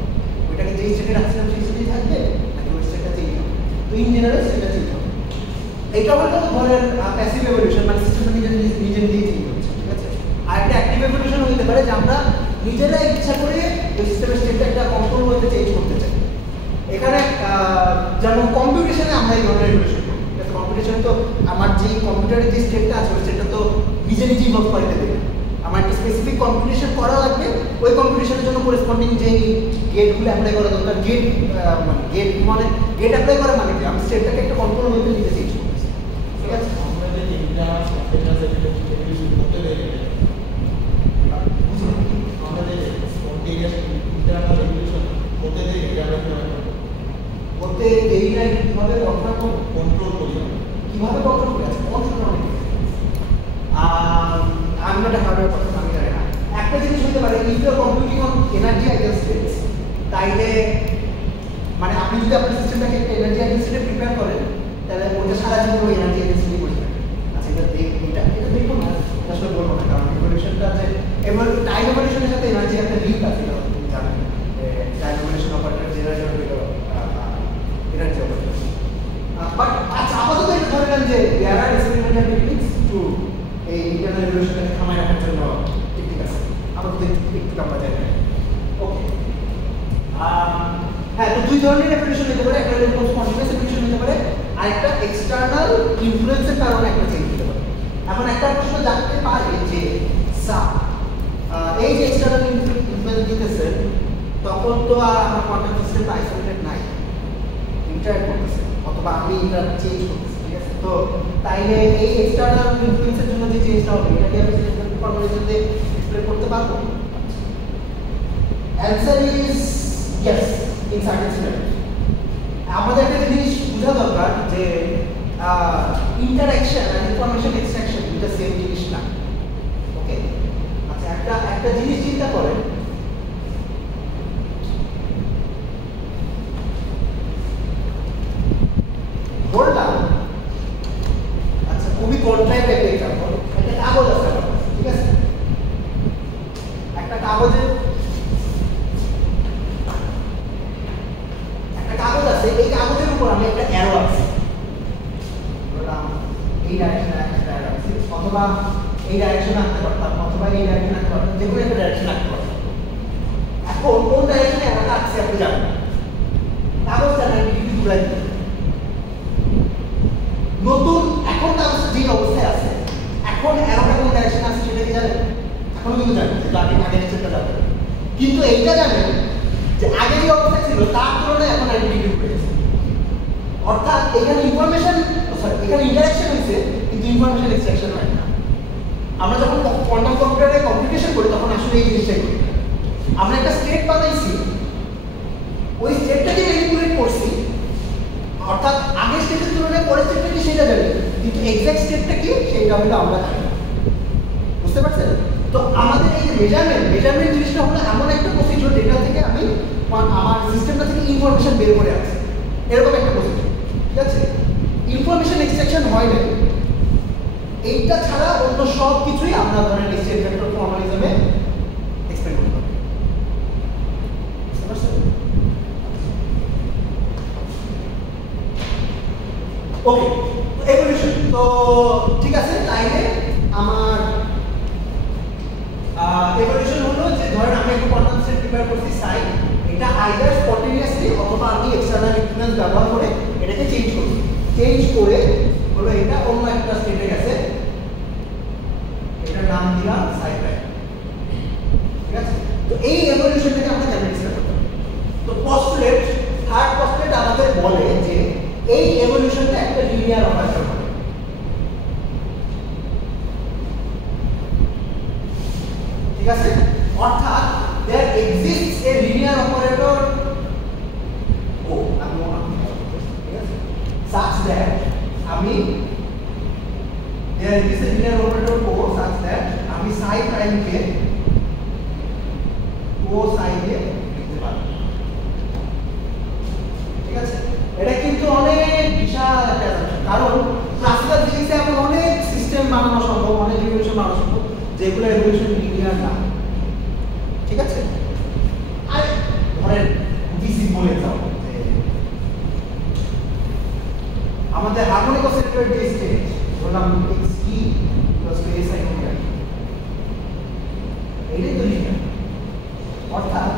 ওইটাকে যেই স্টেটে রাখছিলাম সেই স্টেটেই থাকবে নাকি ওই স্টেটটা চেঞ্জ হবে তো ইন জেনারেল সেটা চেঞ্জ হবে এইটা হলো ধরেন প্যাসিভ এভলিউশন মানে সিস্টেমটা নিজে নিজেই চেঞ্জ হচ্ছে ঠিক আছে আর একটা অ্যাক্টিভ এভলিউশন হতে পারে যে আমরা নিজেরা ইচ্ছা করে ওই সিস্টেমের স্টেটটা একটা কন্ট্রোল করতে চেঞ্জ করতে চাই এখানে যেমন কম্পিউটেশনে আমরা এই ধরনের এভলিউশন করি ঠিক আছে কম্পিউটেশনে তো আমার যে কম্পিউটারের যে স্টেটটা আছে ওই স্টেটটা তো নিজে নিজেই লক করে দেবে আমার একটা স্পেসিফিক কম্পিউটেশন করা লাগবে ওই কম্পিউটেশনের জন্য করেসপন্ডিং যে গেটগুলো অ্যাপ্লাই করা দরকার গেট অ্যাপ্লাই করা মানে কি আমি স্টেটটাকে একটা কন্ট্রোল হতে নিজে চেঞ্জ করতেছি ঠিক আছে আমরা যে তিনটা স্পন্টেনিয়াস এভলিউশন করতে দেই আমরা যে স্পন্টেনিয়াস ইন্টারনাল এভলিউশন করতে দেই এটা আমরা করতে দেই না কিভাবে কন্ট্রোল করি কিভাবে কন্ট্রোল করি আছে কন্ট্রোল অনেক আমি একটা হার্ডওয়্যার কথা আমি জানি না একটা জিনিস হতে পারে if you are computing on energy ideal states তাইলে মানে আপনি যদি আপনার সিস্টেমটাকে একটা এনার্জি আইডেল স্টেটে প্রিপেয়ার করেন তাহলে ওটা সারা জীবন ওই এনার্জি আইডেল স্টেটে বসে থাকবে আচ্ছা এটা দেখুন না আসলে বলবো না কারণ ইভলিউশনটা আছে এবং টাইম ইভলিউশনের সাথে এনার্জি একটা লিঙ্ক আছে আপনি জানেন টাইম ইভলিউশন অপারেটর জেনারেটর হলো এনার্জি অপারেটর বাট আচ্ছা আপাতত এটা ধরে নেন যে দেয়ার আর এক্সপেরিমেন্টাল টেকনিক্স টু এই ইন্টারনাল ইভলিউশনটাকে থামায় রাখার জন্য টেকনিক আছে আপাতত একটু আমরা জানি ওকে হ্যাঁ তো দুই ধরনের ইভলিউশন হতে পারে একটা হলো স্পন্টেনিয়াস ইভলিউশন হতে পারে আর একটা এক্সটার্নাল ইনফ্লুয়েন্সের কারণে একটা চেঞ্জ হতে পারে এখন একটা প্রশ্ন জানতে পারে যে এই যে এক্সটার্নাল ইনফ্লুয়েন্স দিতেছে তখন তো আর আমার কোয়ান্টাম সিস্টেম আইসোলেটেড নাই ইন্টারঅ্যাক্ট করতেছে অথবা আমি এটা চেঞ্জ করতেছি ঠিক আছে তো তাইলে এই এক্সটার্নাল ইনফ্লুয়েন্সের জন্য যে চেঞ্জটা হবে এটা কি আমি ফর্মুলেশনে এক্সপ্লেন করতে পারবো answer is yes in certain scenarios আমাদের একটা জিনিস বোঝা দরকার যে ইন্টারঅ্যাকশন আর ইনফরমেশন এক্সট্রাকশন দুটো সেম জিনিস না ওকে আচ্ছা একটা জিনিস চিন্তা করেন ধরলাম আচ্ছা খুবই কন্ট্রাক্ট একটা এক্সাম্পল একটা কাগজ আছে ঠিক আছে একটা কাগজ আছে এই কাগজের উপর আমি একটা অ্যারো আছে এই ডাইরেকশনে একটা অ্যারো আছে অথবা এই ডাইরেকশনে আঁকতে পারতাম অথবা এই ডাইরেকশনে আঁকতে পারতাম যে কোনো একটা ডাইরেকশনে আঁকতে পারতাম এখন কোন ডাইরেকশনে অ্যারোটা আঁকছে আপনি জানেন কাগজটা নাইনটি ঘুরাই দিন নতুন এখন কাগজটা যে অবস্থায় আছে এখন অ্যারোটা কোন ডাইরেকশনে আছে সেটা কি জানেন এখনো কিন্তু জানেন যে আগে আগের স্টেপটা যাবে কিন্তু এইটা জানেন যে আগে যে অবস্থা ছিল তার তুলনায় এখন 90 ডিগ্রি ঘুরে গেছে অর্থাৎ এখানে ইনফরমেশন এখানে ইন্টারঅ্যাকশন হয়েছে কিন্তু ইনফরমেশন এক্সট্রাকশন হয় না আমরা যখন কোয়ান্টাম কম্পিউটারে কম্পিউটেশন করি তখন আসলে এই জিনিসটাই করি আমরা একটা স্টেট বানাইছি ওই স্টেটটাকে ম্যানিপুলেট করছি, অর্থাৎ আগের স্টেটের তুলনায় পরের স্টেটটা কি সেটা জানি, কিন্তু এক্সাক্ট স্টেটটা কি সেটা হলো আমরা জানি না। বুঝতে পারছেন? তো আমাদের এই যে মেজারমেন্ট জিনিসটা হলো এমন একটা প্রসিডিউর যেটা থেকে আমি আমার সিস্টেমটা থেকে ইনফরমেশন বের করে আনছি, এরকম একটা প্রসিডিউর। ঠিক আছে, ইনফরমেশন এক্সট্রাকশন হয় না, এইটা ছাড়া অন্য সব কিছুই আমরা ধরেন স্টেট ভেক্টর ফর্মালিজমে এক্সপ্লেন করতে পারি। বুঝতে পারছেন? ওকে, এভলিউশন তো ঠিক আছে। তাইলে আমার এভলিউশন হলো যে ধরেন আমি একটা কোয়ান্টাম সেট প্রিপেয়ার করছি সাই, এটা আইদার স্পন্টেনিয়াসলি অথবা আমি এক্সটার্নাল ইনফ্লুয়েন্স ব্যবহার করে এটাকে চেঞ্জ করে হলো এটা অন্য একটা স্টেটে গেছে, এটার নাম দিলাম সাই প্রাইম। ঠিক আছে, তো এই এভলিউশনটাকে আমরা কেমন ডিসকাস করতে পারি? তো পস্টুলেট, থার্ড পস্টুলেট আমাদের বলে যে এই এভলিউশনটা একটা লিনিয়ার অপারেটর হবে। ঠিক আছে, অর্থাৎ there exists a linear operator O, ঠিক আছে, such that আমি there exists a linear operator O such that আমি psi prime কে O psi কে লিখতে পারি। ঠিক আছে, এটা কিন্তু অনেক বিশাল একটা অ্যাসাম্পশন, কারণ ক্লাসিক্যাল ফিজিক্সে এখন অনেক সিস্টেম বানানো সম্ভব, অনেক রিলেশন বানানো সম্ভব যেগুলো রিলেশন লিনিয়ার না। ঠিক আছে, আর ধরেন ডিসি বলে যাও যে আমাদের হারমোনিক অসিলেটর যে স্টেট বললাম xt + si ওমেগা, এইটাই তো লিনিয়ার, অর্থাৎ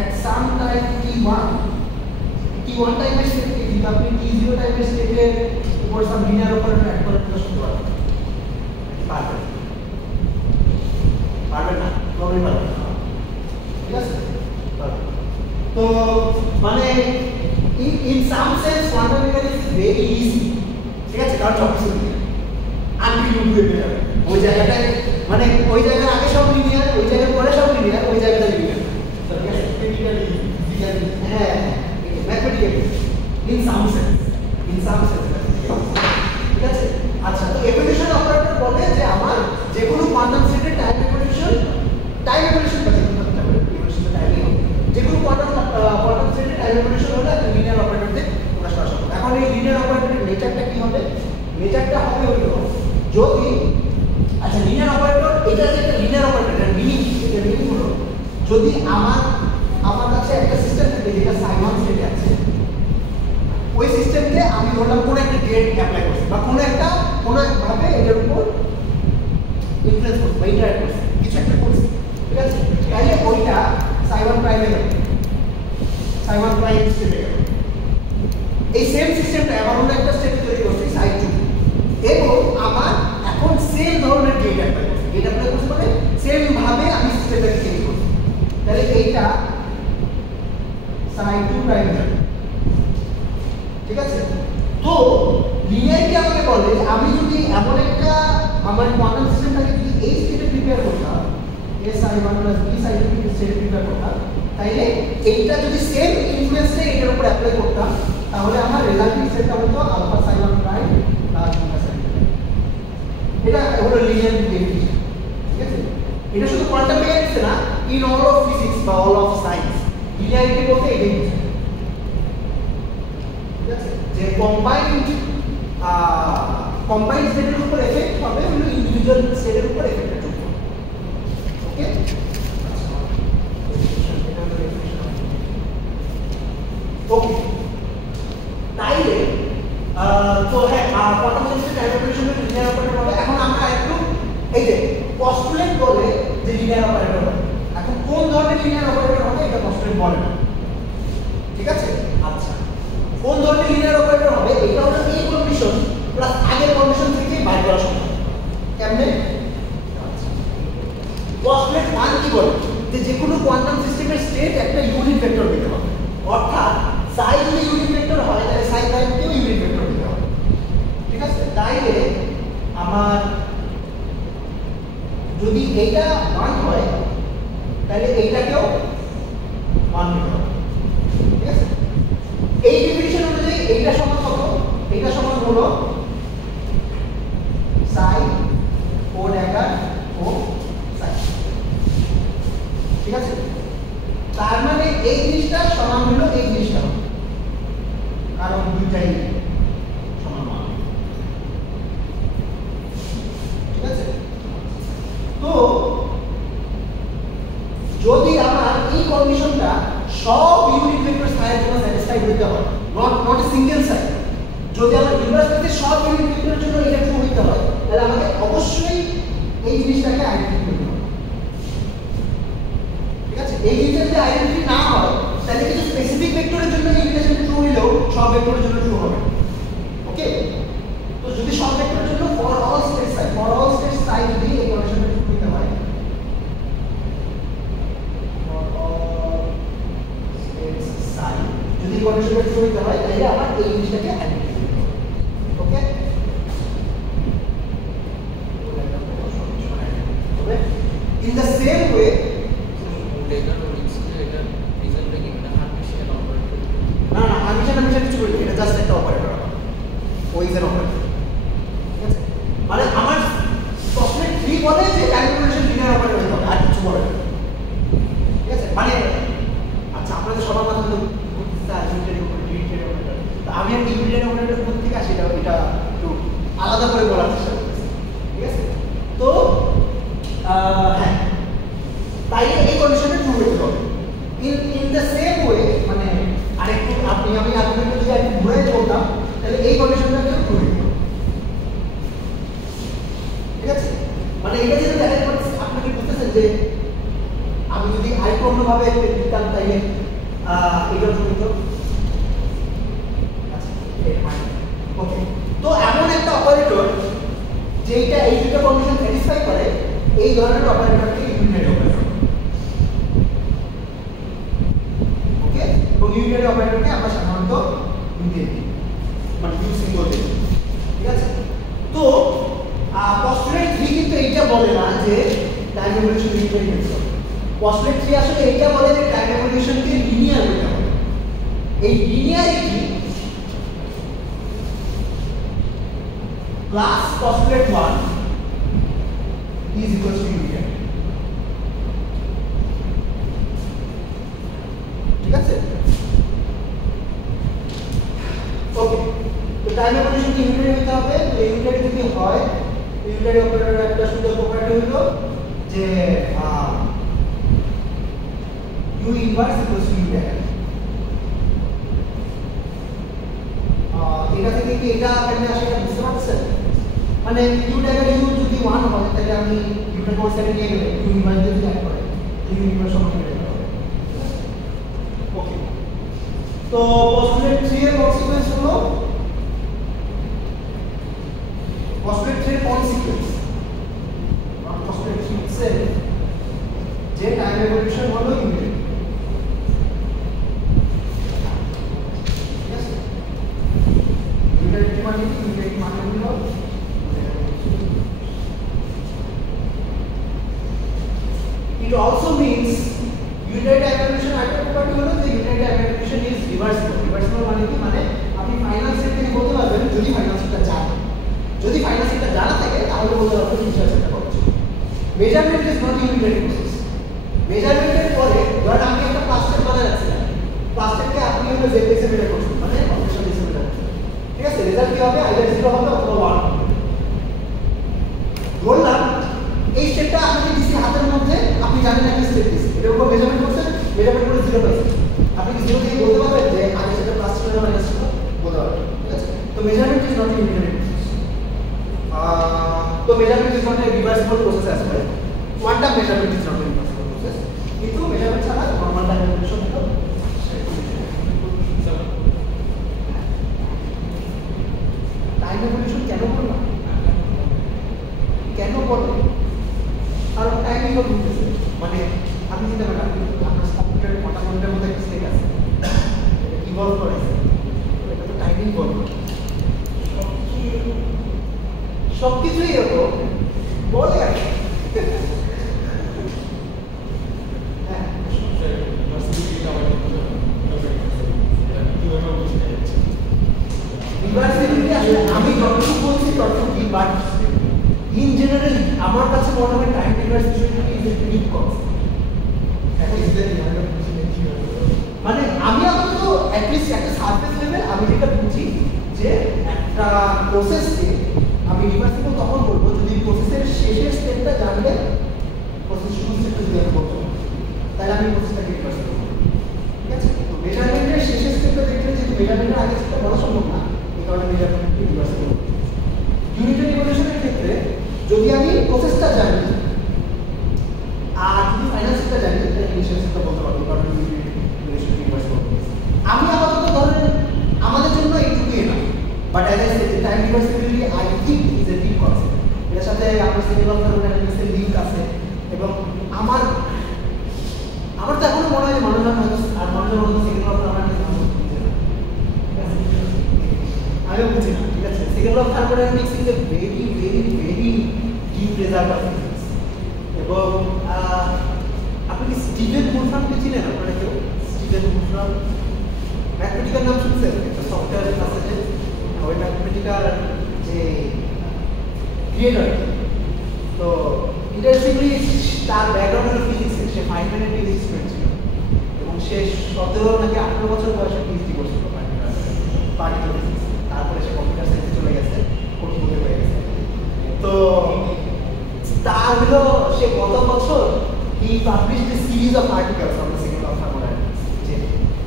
at some time t1 টাইমের স্টেটে কিন্তু আপনি t0 টাইমের স্টেটের উপর সাম লিনিয়ার অপারেটর অ্যাড করে প্রকাশ করতে পারবেন। পারবেন না, প্রবলেম পারবেন না। ঠিক আছে, তো মানে in some sense quantum mechanics is very easy। ঠিক আছে, কারণ সব কিছু linear until you do it, ওই জায়গাটায় মানে ওই জায়গার আগে সব লিনিয়ার, ওই জায়গার পরে সব লিনিয়ার, ওই জায়গাটা লিনিয়ার। হ্যাঁ, ম্যাথমেটিক্যালি in some sense ঠিক আছে। আচ্ছা, তো এভলিউশন অপারেটর বলে যে আমার যে কোনো কোয়ান্টাম স্টেটের টাইম এভলিউশন কাছে করতে হবে, এভলিউশন টাইমই হবে, যে কোনো কোয়ান্টাম স্টেটের টাইম এভলিউশন হলে একটা লিনিয়ার অপারেটর দিয়ে প্রকাশ করা সম্ভব। এখন এই লিনিয়ার অপারেটরের নেচারটা কি হবে? নেচারটা হবে হলো যদি আচ্ছা লিনিয়ার অপারেটর, এটা যে একটা লিনিয়ার অপারেটর, এটা মিনিং হলো যদি আমার কাছে একটা সিস্টেম থাকে যেটা সাইমন স্টেটে আছে, ওই সিস্টেমকে আমি ধরলাম কোনো একটা গেট অ্যাপ্লাই করছি বা কোনো একভাবে এটার উপর ইনফ্লুয়েন্স করছি বা ইন্টারঅ্যাক্ট করছি, কিছু একটা করছি। ঠিক আছে, তাহলে ওইটা সাইমন প্রাইমে গেল, সাইমন প্রাইম স্টেটে গেল। এই সেম সিস্টেমটা আবার অন্য একটা স্টেটে তৈরি করছি সাই 2, এবং আমার এখন সেম ধরনের গেট অ্যাপ্লাই করছি। গেট অ্যাপ্লাই করছি মানে সেম ভাবে আমি সিস্টেমটাকে চেঞ্জ করছি। তাহলে এইটা সাই 2 প্রাইম যাবে। ঠিক আছে, তো লিনিয়ারিটি আমাকে বলে যে আমি যদি এমন একটা আমার কোয়ান্টাম সিস্টেমটাকে যদি এই স্টেটে প্রিপেয়ার করতাম, si1 + bsi2 স্টেটে প্রিপেয়ার করতাম, তাইলে এইটা যদি সেম ইনফ্লুয়েন্সটা এটার উপর অ্যাপ্লাই করতাম, তাহলে আমার রেজাল্টিং স্টেটটা হতো আলফা সাই1 প্রাইম প্লাস বিটা সাই2। এটা হলো লিনিয়ার ডেফিনিশন। ঠিক আছে, এটা শুধু কোয়ান্টাম মেকানিক্সে না, ইন অল অফ ফিজিক্স বা অল অফ সায়েন্স লিনিয়ারিটি বলতে এটাই বোঝায়। যে কম্বাইন্ড স্টেটের উপর এফেক্ট হবে, হলো ইন্ডিভিজুয়াল স্টেটের উপর এফেক্ট হবে। ওকে, ওকে, তাইলে তো হ্যাঁ, কোয়ান্টাম মেকানিক্সের টাইম এভলিউশনের লিনিয়ার অপারেটর হবে। এখন আমরা একটু এই যে পস্টুলেট বলে যে লিনিয়ার অপারেটর হবে, এখন কোন ধরনের লিনিয়ার অপারেটর হবে এটা পস্টুলেট বলে না। ঠিক আছে, আচ্ছা কোন ধরনের লিনিয়ার অপারেটর হবে এটা হলো এই কন্ডিশন প্লাস আগের কন্ডিশন থেকে বাইর করা সম্ভব। কেমনে? পস্টুলেট 1 কি বলে যে কোনো কোয়ান্টাম সিস্টেমের স্টেট একটা ইউনিট ভেক্টর দিতে হবে, অর্থাৎ সাই যদি ইউনিট ভেক্টর হয় তাহলে সাই প্রাইমকেও ইউনিট ভেক্টর দিতে হবে। ঠিক আছে, তাইলে আমার যদি এইটা 1 হয় তাহলে এইটাকেও 1 দিতে হবে। ঠিক এই ডেফিনিশন অনুযায়ী এইটা সমান কত? এইটা সমান হলো সাই ও ড্যাগার ও সাই। ঠিক আছে, তার মানে এই জিনিসটা সমান হলো এই জিনিসটা, কারণ দুইটাই সমান মান। ঠিক আছে, তো যদি আমার এই কন্ডিশনটা সব ইউনিট ভেক্টর সাইয়ের জন্য স্যাটিসফাই হতে হয়, নট এ সিঙ্গেল সাইড, যদি আমার ইউনিভার্স ভেক্টর সব ইউনিট ভেক্টরের জন্য এটা ট্রু হতে হয়, তাহলে আমাকে অবশ্যই এই জিনিসটাকে আইডেন্টিফাই করতে হবে। ঠিক আছে, এই জিনিসটা যদি আইডেন্টিফাই না হয় তাহলে কিছু স্পেসিফিক ভেক্টরের জন্য এই রিলেশন ট্রু হলেও সব ভেক্টরের জন্য ট্রু হবে। ওকে, তো যদি সব ভেক্টরের জন্য ফর অল স্টেট সাই যদি এই কন্ডিশনটা ট্রু হতে হয়, যদি কন্ডিশনটা ট্রু হতে হয় তাহলে আমার এই জিনিসটাকে আইডেন্টিফাই করতে হবে। ওকে, in the same way না হারমিশন কিছু বলি, এটা জাস্ট একটা অপারেটর, ওই ইজ এন অপারেটর। ঠিক আছে, মানে আমার প্রশ্নের 3 বলে যে ক্যালকুলেশন লিনিয়ার অপারেটর হতে হবে, আর কিছু বলে না। ঠিক আছে, মানে আচ্ছা আপনাদের সবার কথা হলো ইউনিটারি অপারেটর, তো আমি একটা ইউনিটারি অপারেটর কোথা থেকে আসি এটা একটু আলাদা করে বলার চেষ্টা করতেছি। ঠিক আছে, তো হ্যাঁ, তাইলে এই কন্ডিশনটা ট্রু হতে হবে। ইন দ্য সেম ওয়ে, মানে আরেকটু আমি আর্গুমেন্টে যদি একটু ঘুরে বলতাম তাহলে এই কন্ডিশনটা কিন্তু ট্রু হতে হবে। ঠিক আছে, মানে এটা যেটা দেখা যাচ্ছে, আপনি কি বুঝতেছেন যে আমি যদি আরেকটু অন্যভাবে লিখতাম তাইলে এটা ট্রু হতো। আচ্ছা, ওকে, তো এমন একটা অপারেটর যেটা এই দুটো কন্ডিশন স্যাটিসফাই করে, এই ধরনের অপারেটরকে ইউনিটারি অপারেটর। ওকে, এবং ইউনিটারি অপারেটরকে আমরা সাধারণত মানে ইউ সিম্বল দিই। ঠিক আছে, তো পস্টুলেট 3 কিন্তু এইটা বলে না যে টাইম এভলিউশন ইউনিটারি হতে হবে। পস্টুলেট 3 আসলে এইটা বলে যে টাইম এভলিউশনকে লিনিয়ার হতে হবে। এই linearity plus postulate 1 is equals to unity। ঠিক আছে, ওকে, তো টাইম এভলিউশন কি ইউনিটারি হতে হবে? তো ইউনিটারি যদি হয়, ইউনিটারি অপারেটরের একটা সুন্দর প্রপার্টি হলো যে u inverse equals to u dagger. এটা থেকে কি এটা কেমনে আসে এটা বুঝতে পারছেন? মানে u ড্যাগার u যদি 1 হয় তাহলে আমি ইউটা কোর্স সাইডে নিয়ে গেলে u ইনভার্স যদি অ্যাড করে u ইনভার্স সমান হয়ে যাবে। ওকে, তো পস্টুলেট 3 এর কনসিকুয়েন্স হলো, পস্টুলেট 3 এর কনসিকুয়েন্স পস্টুলেট 3 itself যে টাইম এভলিউশন হলো ইউনিটারি। ঠিক আছে, ইউনিটারি মানে হলো it also means unitary time evolution আরেকটা প্রপার্টি হলো যে unitary time evolution is reversible। reversible মানে কি? মানে আপনি ফাইনাল সেট থেকে বলতে পারবেন যদি ফাইনাল সেটটা জানেন, যদি ফাইনাল সেটটা জানা থাকে তাহলে বলতে পারবেন ইনিশিয়াল সেটটা কত ছিল। Measurement is not unitary process. মেজারমেন্টের পরে ধরেন আমি একটা প্লাস্টিক বানায় রাখছিলাম, প্লাস্টিককে আপনি হলো z এক্সে মেজার করছেন, মানে কম্প্রেশন এক্সে মেজার করছেন। ঠিক আছে, রেজাল্ট কি হবে? আইদার 0 হবে অথবা 1 হবে। বললাম এই স্টেপটা আপনি দিছি হাতের মধ্যে, আপনি জানেন একটা স্টেপ দিছি, এটার উপর মেজারমেন্ট করছেন, মেজারমেন্ট করে 0 পাইছেন, আপনি কি 0 থেকে বলতে পারবেন যে আগে সেটা প্লাস ছিল না মাইনাস ছিল? বলতে পারবেন। ঠিক আছে, তো measurement is not unitary process. তো measurement is not a reversible process as well. Quantum measurement is not a reversible process, কিন্তু মেজারমেন্ট ছাড়া নরমাল টাইম এভলিউশন হলো টাইম এভলিউশন। কেন বললাম? কেন বলে? কারণ টাইমিং ও ঘুরতেছে, মানে আপনি চিন্তা করেন আপনার কম্পিউটারে কটা ঘন্টার মধ্যে একটা স্টেট আছে, ইভলভ করে, এটা তো টাইমিং বলবো। সবকিছুই এরকম বলে আর কি। হ্যাঁ, also key, but in general, আমার কাছে মনে হয় time diversity is a unique concept. মানে আমি আপাতত অ্যাটলিস্ট একটা সারফেস লেভেল আমি যেটা বুঝি যে একটা প্রসেসকে আমি রিভার্সিবল তখন বলবো যদি প্রসেসের শেষের স্টেপটা জানলে প্রসেস শুরু স্টেপটা যদি আমি বলতে তাহলে আমি প্রসেসটাকে রিভার্সিবল বলবো। ঠিক আছে, তো মেজারমেন্টের শেষের স্টেপটা দেখলে যেহেতু মেজারমেন্টের আগে সেটা বলা সম্ভব না, এই কারণে মেজারমেন্টকে রিভার্সিবল। ইউনিটারি ইকুয়েশনের ক্ষেত্রে যদি আমি প্রসেসটা জানি আর যদি ফাইনাল স্টেপটা জানি তাহলে ইনিশিয়াল স্টেপটা বলতে পারবো, কারণ আমি আপাতত ধরেন আমাদের জন্য এইটুকুই না, but as I said time reversibility I think is a deep concept. এর সাথে আপনার সেকেন্ড অফ থার্মোডাইনামিক্সের লিঙ্ক আছে এবং আমার তো এখনো মনে হয় যে মানুষজন হয়তো আর মানুষের মধ্যে সেকেন্ড অফ থার্মোডাইনামিক্স আমিও বুঝি না। ঠিক আছে, second of thermodynamics is a very very very deep result of physics. এবং আপনি কি স্টিভেন বুলফ্রামকে চিনেন? আপনারা কেউ স্টিভেন বুলফ্রাম ম্যাথমেটিক্যাল নাম শুনছেন? একটা সফটওয়্যার আছে যে ওই ম্যাথমেটিক্যাল যে ক্রিয়েটর, তো ইন্টারেস্টিংলি তার ব্যাকগ্রাউন্ড হলো ফিজিক্সে, সে ফাইনাল ফিজিক্স স্টুডেন্ট ছিল এবং সে 17 নাকি 18 বছর বয়সে পিএইচডি করছিল পার্টিকেল ফিজিক্স। তারপরে সে কম্পিউটার সায়েন্সে চলে গেছে, কোটিপতি হয়ে গেছে। তো তার হলো সে গত বছর he published a series of articles on the second law of thermodynamics.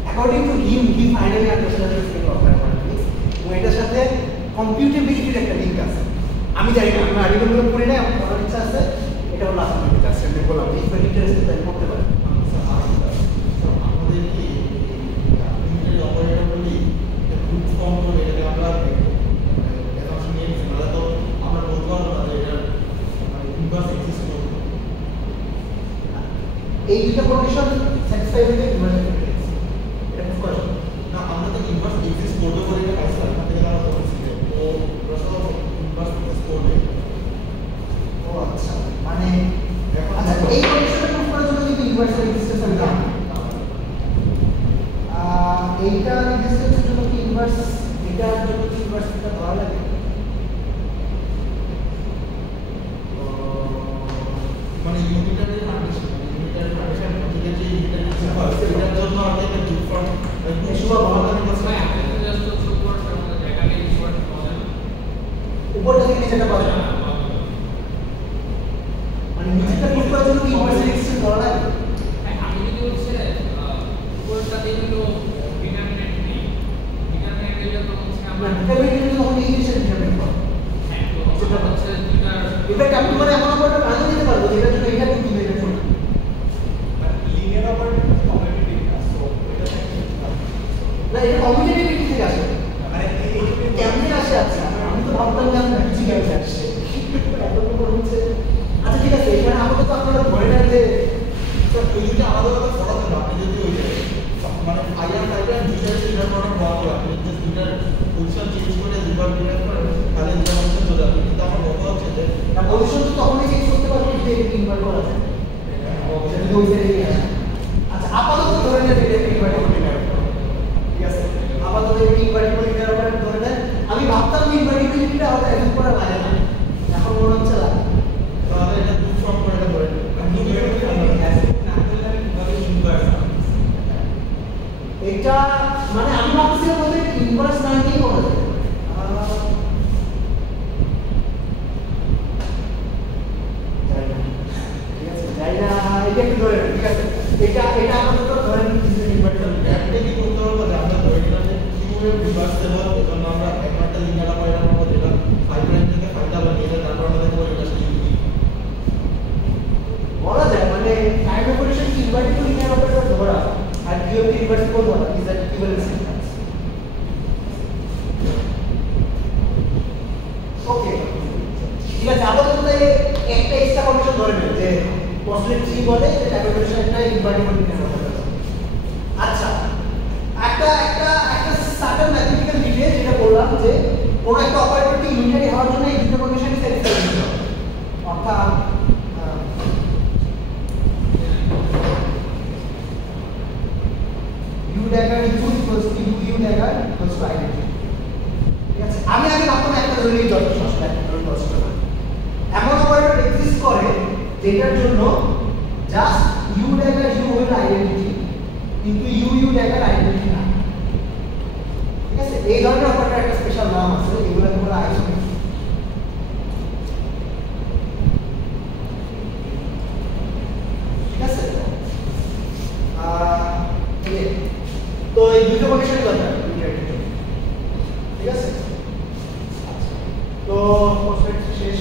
According to him, he finally understood the second law of thermodynamics. এবং এটার সাথে কম্পিউটেবিলিটির একটা লিঙ্ক আছে। আমি জানি না, আমি আর্টিকেলগুলো পড়ি না, আমার পড়ার ইচ্ছা আছে, এটা হলো আসলে লিঙ্ক আছে। আমি বললাম এই ইন্টারেস্টেড তাই পড়তে পারেন। আমাদের কি ইউনিটারি অপারেটর বলি গ্রুপ ফর্ম করে এটাকে আমরা অ্যাসাম্পশন নিয়ে নিচ্ছি, নাহলে তো আমরা বলতে পারবো না যে এটা ইনভার্স এক্সিস্ট করবে। এই দুটো কন্ডিশন স্যাটিসফাই হলে ইনভার্স এক্সিস্ট, এটা খুব কষ্ট না। আমরা তো ইনভার্স এক্সিস্ট করবে বলে এটা পাইছি, এখান থেকে আমরা বলছি যে ও রসদ ইনভার্স এক্সিস্ট করবে। ও আচ্ছা, মানে আচ্ছা এই কন্ডিশনটা প্রুফ করার জন্য কিন্তু ইনভার্স এক্সিস্টেন্স আমি জানি। এইটা এক্সিস্টেন্সের জন্য কি ইনভার্স, এটার জন্য কি ইনভার্সটা ধরা লাগে? মানে ইউনিটারি কন্ডিশন থেকে যে ইউনিটারি এটার জন্য আমাদের একটা গ্রুপ ফর্ম সুবা বলার কাছে উপরটা থেকে নিচেটা পাওয়া যায়, মানে নিচেটা প্রুফ করার জন্য কি ইনভার্স এক্সিস্টেন্স ধরা লাগে? আমি যদি হচ্ছে উপরটা দিয়ে হলো ডিটারমিনেন্ট নেই, ডিটারমিনেন্ট দিলে তো হচ্ছে আমরা ডিটারমিনেন্ট তখন এই জিনিসটা ডিটারমিনেন্ট করে। হ্যাঁ, তো সেটা হচ্ছে দুইটার ইনফ্যাক্ট আমি মানে এমন একটা বানিয়ে দিতে পারবো যেটার জন্য এটা কিন্তু ডিটারমিনেন্ট করে লিনিয়ার অপারেটর কমিউনিটি সো এটা না, এটা কমিউনিটিভিটি থেকে আসে, মানে কেমনে আসে? আচ্ছা আমি তো ভাবতাম যে আমরা কিছু কেমনে আসছে এতটুকু হচ্ছে। আচ্ছা ঠিক আছে, এখানে আমাকে তো আপনারা ধরে নেন যে ওই দুটো আলাদা আলাদা ফটো দেন। আপনি যদি ওই যে মানে আইআর ফাইবার দুইটার সিনার প্রোডাক্ট বলা হয়, আপনি যদি দুইটার পজিশন চেঞ্জ করে দুইবার ডিরেক্ট করেন তাহলে ইনফরমেশন চলে আসবে। কিন্তু আমার কথা হচ্ছে যে না পজিশন তো তখনই চেঞ্জ করতে পারবো যদি এটা ইনভার্ট করা যায়, যদি ওই সাইডে নিয়ে আসে। আচ্ছা আপাতত ধরে নেন এটা ইনভার্টেবল লিনিয়ার অপারেটর, ঠিক আছে? আপাতত এটা ইনভার্টেবল লিনিয়ার অপারেটর ধরে নেন। আমি ভাবতাম ইনভার্টিবিলিটিটা হয়তো এত করা লাগে না, এখন মনে হচ্ছে লাগে। তাহলে এটা গ্রুপ ফর্ম করে এটা ধরে এটা মানে আমি ভাবছিলাম বলতে ইনভার্স না নিয়ে করা যায়। ঠিক আছে, যাই না, এটা একটু ধরে নেন। ঠিক আছে, এটা আমাদের তো ধরে নেন ইনভার্টার একটা কি করতে পারবো যে আমরা ধরে নিলাম যে কিভাবে রিভার্সেবল, এজন্য আমরা একটা লিনিয়ার অপারেটর পাবো যেটা 5 লাইন থেকে 5টা বানিয়ে দেয়, তারপর আমরা দেখবো এটা আসলে ইউনিক বলা যায়। মানে টাইম অপারেশন কি ইনভার্টেবল লিনিয়ার অপারেটর ধরা আর কিউবি রিভার্সিবল ধরা ইজ দ্যাট ইকুইভ্যালেন্ট সিনট্যাক্স। ওকে ঠিক আছে, আপাতত একটা এক্সট্রা কন্ডিশন ধরে নেন যে পসিবল 3 বলে যে টাইম অপারেশন একটা ইনভার্টেবল লিনিয়ার অপারেটর। আচ্ছা একটা সার্টেন ম্যাথমেটিক্যাল ডিটেইল যেটা বললাম যে কোন একটা অপারেটরকে ইউনিটারি হওয়ার জন্য এই দুটো কন্ডিশনই স্যাটিসফাই করতে হবে, অর্থাৎ u dagger equals to u dagger equals to identity। ঠিক আছে, আমি আগে ভাবতাম একটা ধরে নিয়ে যথেষ্ট, যেটার জন্য জাস্ট ইউ ড্যাগার ইউ হইল আইডেন্টিটি, কিন্তু ইউ ড্যাগার আইডেন্টিটি না। ঠিক আছে, এই ধরনের অপারেটর একটা স্পেশাল নাম আছে, এগুলোকে বলা আইসোমেট্রিক। ঠিক আছে, তো এই দুটো কন্ডিশন দরকার। ঠিক আছে, তো ফসফেট শেষ।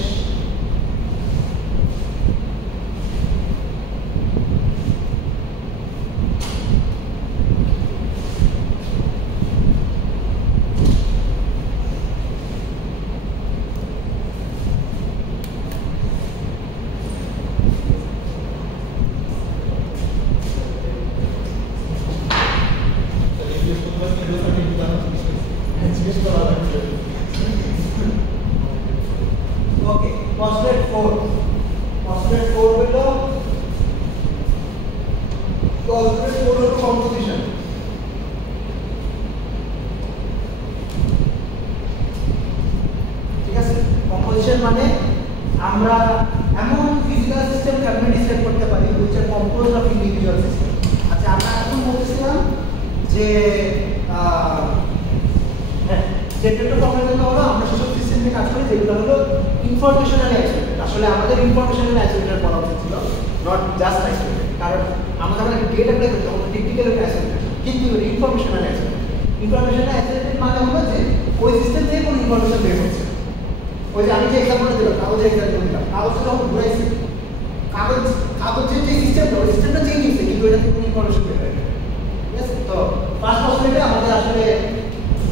Okay, phosphate 4 হলো composition। ঠিক আছে, composition মানে আমরা এমন ফিজিক্যাল সিস্টেম কেমনে ডিসক্রাইব করতে পারি which are composed of individual system। আচ্ছা, আমরা এখন বলছিলাম যে সেন্ট্রাল ফর্মুলা হলো আমরা সেসব সিস্টেম নিয়ে কাজ করি যেগুলো হলো ইনফরমেশনাল আইসোলেটেড। আসলে আমাদের ইনফরমেশনাল আইসোলেটেড বলা উচিত ছিল, নট জাস্ট আইসোলেটেড, কারণ আমাদের আমরা ডেটা অ্যাপ্লাই করতে হবে টেকনিক্যাল আইসোলেটেড, কিন্তু ইনফরমেশনাল আইসোলেটেড। ইনফরমেশনাল আইসোলেটেড মানে হলো যে ওই সিস্টেম থেকে কোনো ইনফরমেশন বের হচ্ছে। ওই যে আমি যে এক্সাম্পলটা দিলাম, কাগজের এক্সাম্পল দিলাম, কাগজটা যখন ঘুরাইছি, কাগজের যে সিস্টেমটা, ওই সিস্টেমটা চেঞ্জ হচ্ছে, কিন্তু এটা থেকে কোনো ইনফরমেশন বের হয়। ঠিক আছে, তো ফার্স্ট পসিবিলিটি আমাদের আসলে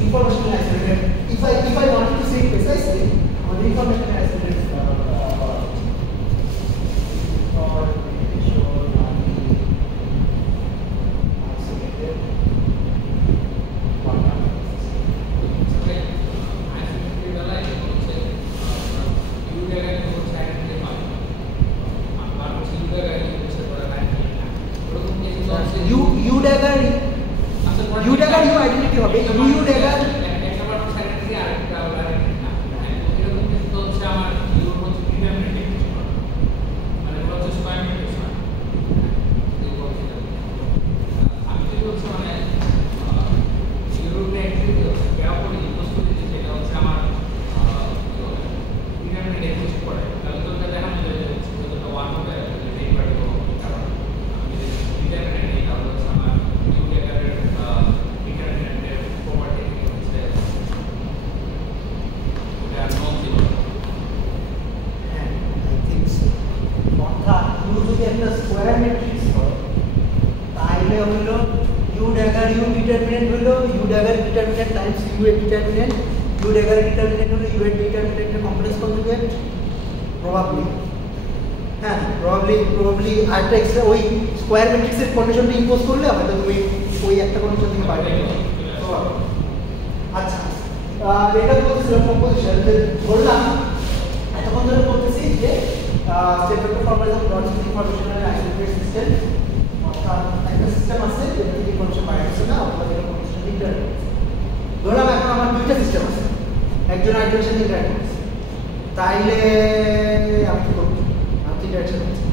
informational isolated. If I wanted to say it precisely, on the informational isolated U dagger U identity হবে, U dagger determinant times U determinant, U dagger determinant হলো U determinant এর কমপ্লেক্স কনজুগেট probably। হ্যাঁ, probably আরেকটা extra ওই square ম্যাট্রিক্সের কন্ডিশনটা impose করলে হয়তো তুমি ওই একটা কন্ডিশন থেকে বাইরে যাবে। আচ্ছা, এটা বলছিলাম কম্পোজিশন, যে বললাম এতক্ষণ ধরে বলতেছি যে state vector formula of non informational isolated system, অর্থাৎ একটা সিস্টেম আছে যেটা থেকে ইনফরমেশন বাইরে আসছে না, অথবা যেটা কন্ডিশন ইন্টারনেট। ধরলাম এখন আমার দুইটা সিস্টেম আছে, একজন আরেকজনের সাথে ইন্টারঅ্যাক্ট করছে, তাইলে আমি কি করব? আমি তো ইন্টারঅ্যাকশন করছি,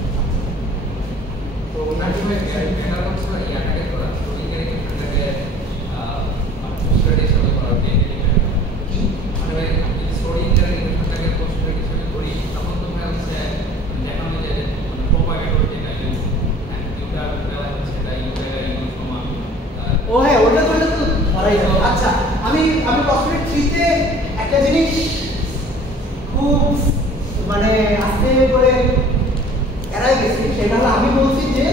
তো নাটিমে এটা হচ্ছে ইয়াটাকে করা স্টোরিংয়ের ক্ষেত্রে পোস্টগ্রেড হিসেবে করা যায় কি মানে আপনি স্টোরিংয়ের ক্ষেত্রে পোস্টগ্রেড হিসেবে করি, তখন তো ভাই হচ্ছে দেখানো যে মানে প্রোপাগেটর যেটা ইউটা দেওয়া হচ্ছে সেটা ইউটা ইউজ সমান। ও হ্যাঁ, ওটা করলে তো ধরাই যাবে। আচ্ছা, আমি প্রসপেক্ট 3 তে একটা জিনিস খুব মানে আস্তে করে এড়াই গেছি, সেটা হলো আমি বলছি যে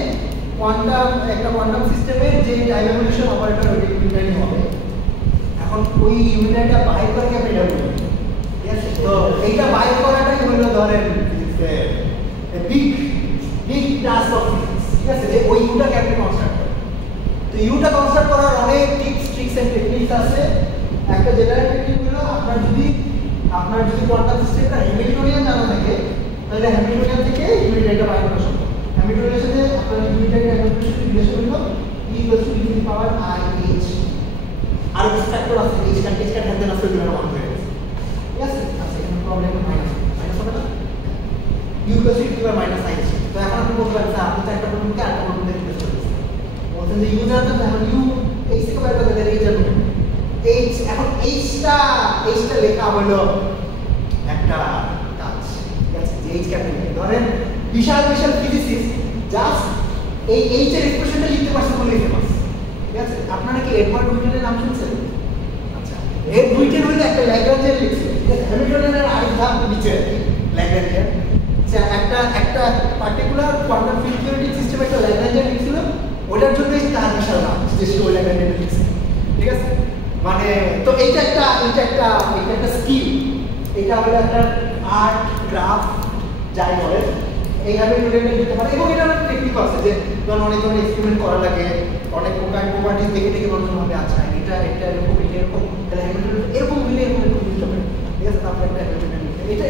একটা কোয়ান্টাম সিস্টেমের যে টাইম এভলিউশন অপারেটর ওই ইউনিটারি হবে। এখন ওই ইউনিটারিটা বাইর করে কি এটা বলবো, ঠিক আছে? তো এইটা বাইর করাটাই হলো ধরেন বিগ টাস্ক অফ ফিজিক্স। ঠিক আছে, যে ওই ইউটা কেমনে কনস্ট্রাক্ট করে। তো ইউটা কনস্ট্রাক্ট করার অনেক ট্রিক্স এন্ড টেকনিকস আছে। একটা জেনারেল টেকনিক হলো আপনার যদি কোয়ান্টাম সিস্টেমটা হ্যামিল্টনিয়ান জানা থাকে, তাহলে হ্যামিল্টনিয়ান থেকে ইউনিটারিটা বাইর করা সম্ভব। হ্যামিল্টনিয়ানের সাথে আপনার ইউনিটারি রিলেশন হলো E = e⁻IH। আর একটা ফ্যাক্টর আছে, h কাট হ্যান্ডেল আছে, দুটো ওয়ান হয়ে গেছে। ঠিক আছে, আচ্ছা, এখানে প্রবলেম মাইনাস হবে না, U = e⁻IH। then the user এখন u h থেকে বাইরে করতে দেন এইটার মধ্যে h এখন h টা লেখা হলো একটা কাজ ঠিক আছে যে h ক্যাপিটাল ধরেন বিশাল বিশাল ফিজিসিস্ট জাস্ট এই h এর এক্সপ্রেশনটা লিখতে পারছে বলেই ফেমাস ঠিক আছে আপনারা কি এডওয়ার্ড হুইটেনের নাম শুনছেন আচ্ছা এড হুইটেন হলো একটা ল্যাগ্রাঞ্জিয়ান লিখছে হ্যামিল্টনের আরেক ধাপ নিচে ল্যাগ্রাঞ্জিয়ান একটা পার্টিকুলার কোয়ান্টাম ফিল্ড থিওরিটিক সিস্টেম একটা ল্যাগ্রাঞ্জিয়ান লিখছিল ওটার জন্যই তার বিশাল নাম যে সে ওই ল্যাগ্রাঞ্জিয়ান লিখছে ঠিক আছে মানে তো এটা একটা স্কিল এটা হলো একটা আর্ট ক্রাফট যাই বলে এইভাবে রিলেটেড দিতে পারে এবং এটা একটা টেকনিক আছে যে ধরুন অনেক ধরনের এক্সপেরিমেন্ট করা লাগে অনেক প্রপার্টিজ দেখে মানুষ ভাবে আচ্ছা এটা এরকম তাহলে এরকম মিলে এরকম দিতে হবে ঠিক আছে তারপরে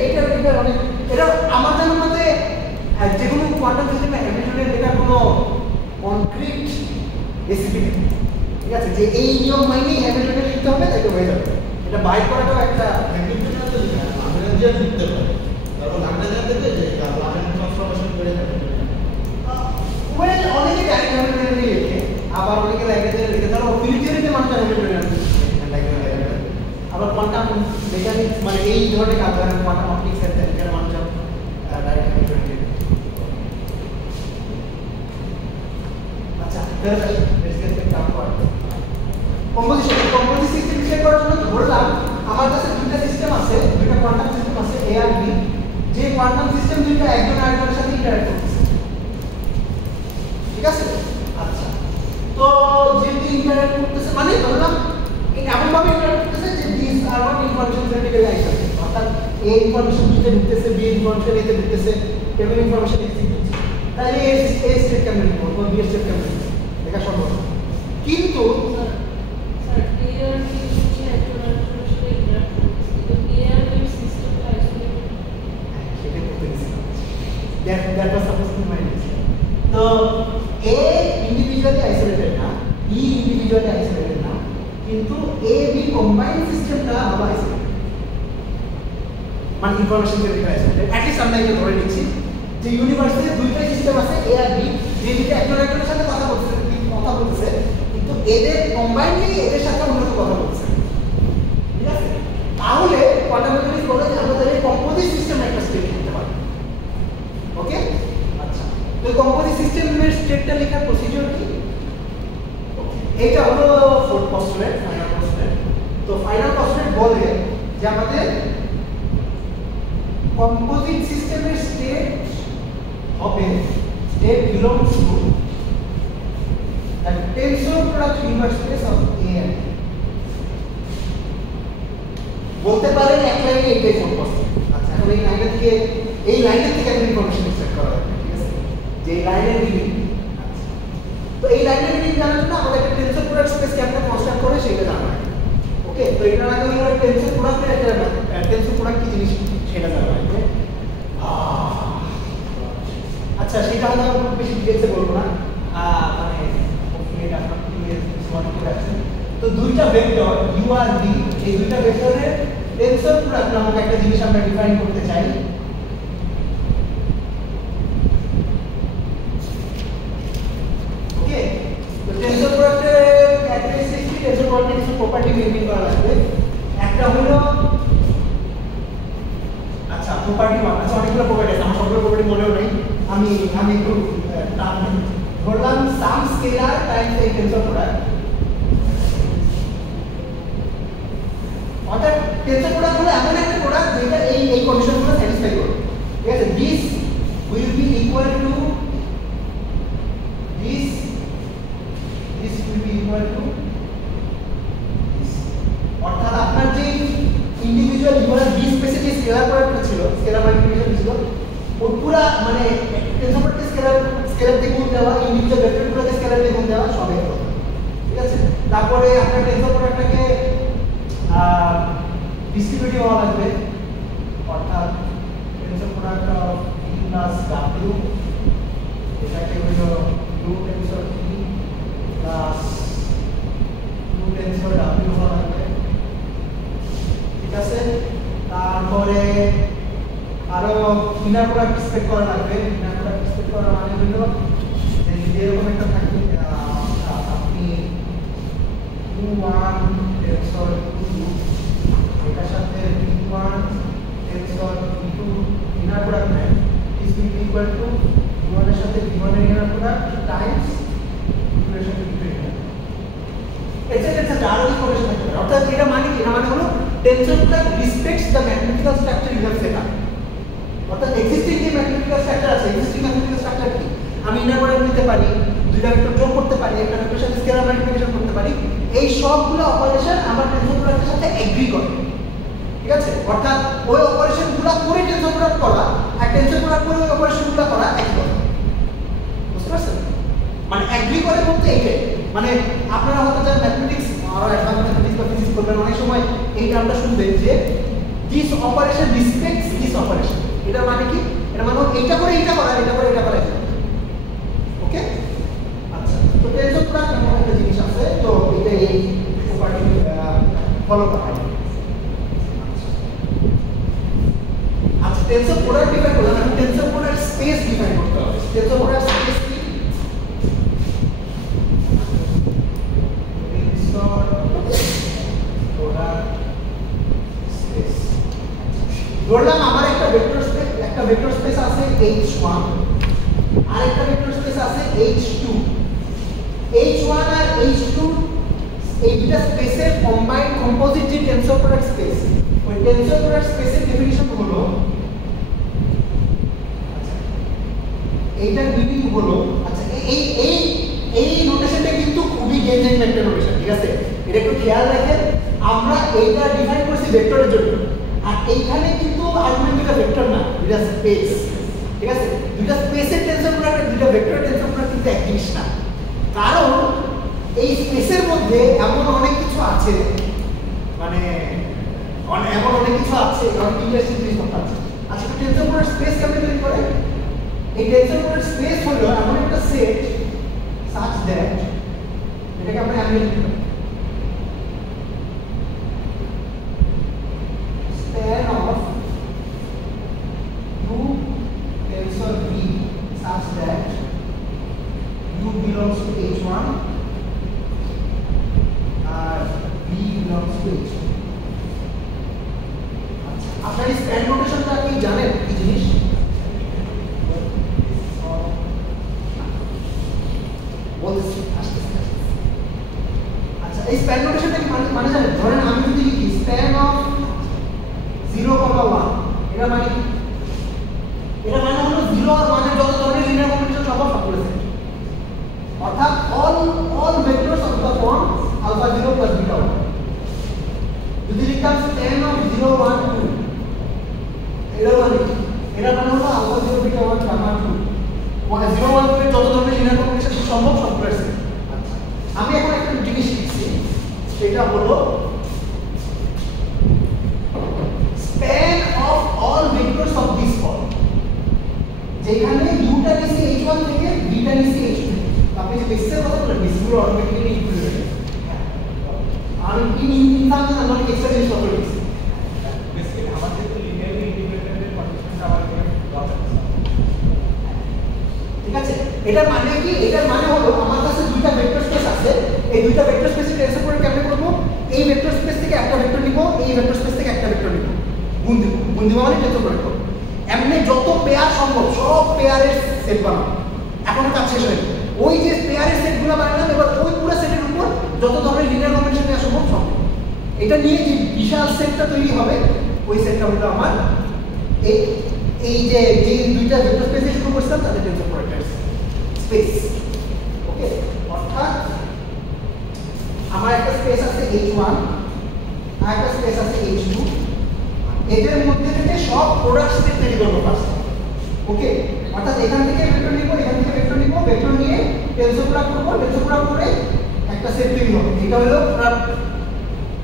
এটা অনেক এটা আমার জানার মতে যে কোনো কোয়ান্টাম সিস্টেমে হ্যামিল্টনের লেখার কোনো কনক্রিট রেসিপি নেই ঠিক আছে যে এই নিয়ম মাইনেই হ্যামিল্টনের লিখতে হবে তাই হয়ে যাবে এটা বাইর করাটাও একটা হ্যামিল্টনের তো ল্যাগ্রাঞ্জিয়ান লিখতে পারে তারপর ল্যাগ্রাঞ্জিয়ান থেকে যে ল্যাগ্রাঞ্জিয়ান ট্রান্সফরমেশন করে যাবে ওয়েল অনেকে ডাইরেক্ট হ্যামিল্টনের লিখে আবার অনেকে ল্যাগ্রাঞ্জিয়ান লিখে ধরো ফিল্ড থিওরিতে মানুষ হ্যামিল্টনের আবার কোয়ান্টাম মেকানিক্স মানে এই ধরনের কাজ ধরেন কোয়ান্টাম অপটিক্স এর এখানে মানুষ ডাইরেক্ট হ্যামিল্টনের লিখে আচ্ছা let's get back down to composite system decide করার জন্য ধরলাম আমার কাছে দুটো সিস্টেম আছে দুটো কোয়ান্টাম সিস্টেম আছে এ আর বি যে কোয়ান্টাম সিস্টেম দুটো একজন আরেকজনের সাথে ইন্টারঅ্যাক্ট করতেছে ঠিক আছে আচ্ছা তো যেটি ইন্টারঅ্যাক্ট করতেছে মানে ধরলাম এমন ভাবে ইন্টারঅ্যাক্ট করতেছে যে this are not information theoretically isolated অর্থাৎ এ ইনফরমেশন দিতে ঢুকতেছে বি ইনফরমেশন এতে ঢুকতেছে এবং ইনফরমেশন এক্সিট হচ্ছে তাহলে এ স্টেট কেমন করব বি স্টেট কেমন দেখা সম্ভব কিন্তু that was supposed to be my list. So A individually isolated na, B individually isolated na, কিন্তু A B combined system টা হলো isolated. মানে ইনফরমেশন থেকে isolated. At least আমরা এটা ধরে নিচ্ছি যে ইউনিভার্সে দুইটা সিস্টেম আছে A আর B, যে দুটো একজনের সাথে কথা বলতেছে, কিন্তু এদের কম্বাইনলি এদের সাথে অন্য কথা বলতেছে। ঠিক আছে? তাহলে কোয়ান্টাম মেকানিক্স বলে যে আমরা তাহলে কম্পোজিট সিস্টেম একটা স্টেট করতে পারি। ওকে আচ্ছা তো কম্পোজিট সিস্টেমের স্টেটটা লেখার প্রসিডিউর কি এটা হলো ফোর্থ পস্টুলেট ফাইনাল পস্টুলেট তো ফাইনাল পস্টুলেট বলে যে আমাদের কম্পোজিট সিস্টেমের স্টেট হবে state belongs to the tensor product inverse space of A and বলতে পারেন এক লাইনে এটাই ফোর্থ পস্টুলেট আচ্ছা এখন এই লাইনের থেকে একটা ইনফরমেশন এক্সট্রাক্ট করা হবে ঠিক আছে যে লাইনের মিনিং তো এই লাইনের মিনিং জানার জন্য আমাদের একটা টেনসর প্রোডাক্ট স্পেস কেমন কনস্ট্রাক্ট করে সেটা জানা লাগে ওকে তো এটা আগে আমরা টেনসর প্রোডাক্টের একটা টেনসর প্রোডাক্ট কি জিনিস সেটা জানা লাগে আচ্ছা সেটা হয়তো আমি বেশি ডিটেইলসে বলবো না মানে এটা আপনারা ক্লিয়ার সমান করে আছেন তো দুইটা ভেক্টর u আর v এই দুইটা ভেক্টরের টেনসর প্রোডাক্ট নামক একটা জিনিস আমরা ডিফাইন করতে চাই ওকে তো টেনসর প্রোডাক্টের ক্যারেক্টারিস্টিক কি টেনসর প্রোডাক্টের কিছু প্রপার্টি মেইনটেইন করা লাগবে একটা হলো আচ্ছা প্রপার্টি 1 আচ্ছা অনেকগুলো প্রপার্টি আছে আমার সবগুলো প্রপার্টি মনেও নেই আমি একটু ধরলাম সাম স্কেলার টাইমস এই টেনসর প্রোডাক্ট অর্থাৎ টেনসর প্রোডাক্ট হলো এমন একটা প্রোডাক্ট যেটা এই কন্ডিশনগুলো স্যাটিসফাই করবে ঠিক আছে this will be equal to this will be equal to this অর্থাৎ আপনার যে ইন্ডিভিজুয়াল ইউআর বি স্পেসে যে স্কেলার প্রোডাক্ট ছিল স্কেলার মাল্টিপ্লিকেশন ছিল ও পুরো মানে টেনসর প্রোডাক্টে স্কেলার দিয়ে গুণ দেওয়া ইন্ডিভিজুয়াল ভেক্টরগুলোকে স্কেলার দিয়ে গুণ দেওয়া সবই হবে ঠিক আছে তারপরে আপনার টেনসর প্রোডাক্টটাকে ডিস্ট্রিবিউটিভ হওয়া লাগবে অর্থাৎ tensor product of e plus w এটাকে হলো 2 tensor e plus 2 tensor w হওয়া লাগবে ঠিক আছে তারপরে আরো ইনার প্রোডাক্ট এক্সপেক্ট করা লাগবে ইনার প্রোডাক্ট এক্সপেক্ট করা মানে হলো যে এরকম একটা থাকবে u1 টেনসর u2 এটার সাথে v1 tensor v2 inner product নেয় is will be equal to v1 এর সাথে v1 এর ইনার প্রোডাক্ট টাইমস v2 এর সাথে v2 এর ইনার এটা আরো ইনফরমেশন থাকতে পারে। অর্থাৎ এটা মানে কি? এটা মানে হলো tensor product respects the mathematical structure you have set up. অর্থাৎ এক্সিস্টিং যে ম্যাথমেটিক্যাল স্ট্রাকচার আছে, এক্সিস্টিং ম্যাথমেটিক্যাল স্ট্রাকচার কি? আমি ইনার প্রোডাক্ট নিতে পারি, দুইটা ভেক্টর যোগ করতে পারি, একটা ভেক্টরের সাথে স্কেলার মাল্টিপ্লিকেশন করতে পারি, এই সবগুলো অপারেশন আমার টেনসর প্রোডাক্টের সাথে এগ্রি করে। ঠিক আছে? অর্থাৎ ওই অপারেশনগুলো করে টেনসর প্রোডাক্ট করা আর টেনসর প্রোডাক্ট করে ওই অপারেশনগুলো করা একই কথা। বুঝতে পারছেন? মানে এগ্রি করে বলতে এটাই, মানে আপনারা হয়তো যারা ম্যাথমেটিক্স আর অ্যাডভান্স ম্যাথমেটিক্স বা ফিজিক্স করবেন অনেক সময় এই টার্মটা শুনবেন যে this operation respects this operation. এটা মানে কি? এটা মানে এইটা করে এইটা করা, এটা করে এটা করা। ওকে? আচ্ছা, তো টেনসর প্রোডাক্ট এমন একটা জিনিস আছে, তো এটা এই প্রপার্টি ফলো করা হয়। আচ্ছা, টেনসর প্রোডাক্ট ডিফাইন করলাম, এখন টেনসর প্রোডাক্ট স্পেস ডিফাইন করতে হবে। টেনসর প্রোডাক্ট স্পেস কি? ধরলাম আমার একটা ভেক্টর স্পেস আছে h1 আর একটা ভেক্টর স্পেস আছে h2। h1 আর h2 এই দুটো স্পেসের কম্বাইন্ড কম্পোজিট যে টেনসর প্রোডাক্ট স্পেস, ওই টেনসর প্রোডাক্ট স্পেসের ডেফিনিশন হলো, এইটার মিনিং হলো, আচ্ছা এই নোটেশনটা কিন্তু খুবই গেঞ্জিং একটা নোটেশন। ঠিক আছে? এটা একটু খেয়াল রাখেন, আমরা এইটা ডিফাইন করছি ভেক্টরের জন্য, আর এইখানে কিন্তু আর্গুমেন্ট দুটো ভেক্টর না, দুটো স্পেস। ঠিক আছে? দুটো স্পেসের টেনসর প্রোডাক্ট আর দুটো ভেক্টরের টেনসর প্রোডাক্ট কিন্তু এক জিনিস না, কারণ এই স্পেসের মধ্যে এমন অনেক কিছু আছে, মানে এমন অনেক কিছু আছে, অনেক ইন্টারেস্টিং জিনিস আছে। আচ্ছা, টেনসর প্রোডাক্ট স্পেস কেমনে তৈরি করে? এই টেনসর প্রোডাক্ট স্পেস হলো এমন একটা সেট such that এটাকে আমরা এমনি লিখতে পারি, span of u tensor v such that u belongs to h1 and v belongs to h2। আচ্ছা, আপনারা এই স্প্যান নোটেশনটা কি জানেন কি জিনিস? আচ্ছা, এই স্প্যান নোটেশনটা কি মানে জানেন? ধরেন আমি যদি লিখি স্প্যান অফ 0,1, এটা মানে কি? এটা মানে হলো 0 আর 1 এর যত ধরনের লিনিয়ার কম্বিনেশন সব সবগুলো সেট, অর্থাৎ all vectors of the form alpha 0 plus beta 1। যদি লিখতাম স্প্যান অফ 0, 1, 2, এটা মানে কি? এটা মানে হলো alpha 0 beta 1 gamma 2, মানে 0, 1, 2 এর যত ধরনের লিনিয়ার কম্বিনেশন সম্ভব সবগুলো সেট। আচ্ছা, আমি এখন একটা জিনিস লিখছি, সেটা হলো span of all vectors of this form, যেখানে u টা নিছি h1 থেকে v টা নিছি h2 থেকে। আপনি যে বেসিসের কথা বলেন, বেসিসগুলো অটোমেটিক্যালি ইনক্লুড হয়ে যায়। আমি ইনফাংশন আমরা এক্সট্রা জিনিস কথা বলছি, বেসিক্যালি আমাদের তো লিনিয়ারলি ইন্ডিপেন্ডেন্টের কন্ডিশনটা আমাদের দরকার। ঠিক আছে? এটা মানে কি? এটার মানে হলো আমার কাছে দুইটা ভেক্টর স্পেস আছে, এই দুইটা ভেক্টর স্পেসের টেনসর প্রোডাক্ট কেমনে করব? এই ভেক্টর স্পেস থেকে একটা ভেক্টর নিব, এই ভেক্টর স্পেস থেকে একটা ভেক্টর নিব, গুণ দিব মানে টেনসর প্রোডাক্ট করব। এমনি যত পেয়ার সম্ভব সব পেয়ারের সেট বানাবো। এখন কাজ শেষ হয়ে গেল, ওই যে পেয়ারের সেটগুলো বানালাম, এবার ওই পুরো সেটের উপর যত ধরনের লিনিয়ার কম্বিনেশন নেওয়া সম্ভব সব, এটা নিয়ে যে বিশাল সেটটা তৈরি হবে, ওই সেটটা হলো আমার এই যে দুইটা ভেক্টর স্পেসে শুরু করছিলাম তাদের টেনসর প্রোডাক্ট স্পেস। ওকে? অর্থাৎ আমার একটা স্পেস আছে h1 আর একটা স্পেস আছে h2, এদের মধ্যে থেকে সব প্রোডাক্ট সেট তৈরি করব ফার্স্ট। ওকে? অর্থাৎ এখান থেকে ভেক্টর নিব, এখান থেকে ভেক্টর নিব, ভেক্টর নিয়ে টেনসর প্রোডাক্ট করব, টেনসর প্রোডাক্ট করে একটা সেট তৈরি হবে। এটা হলো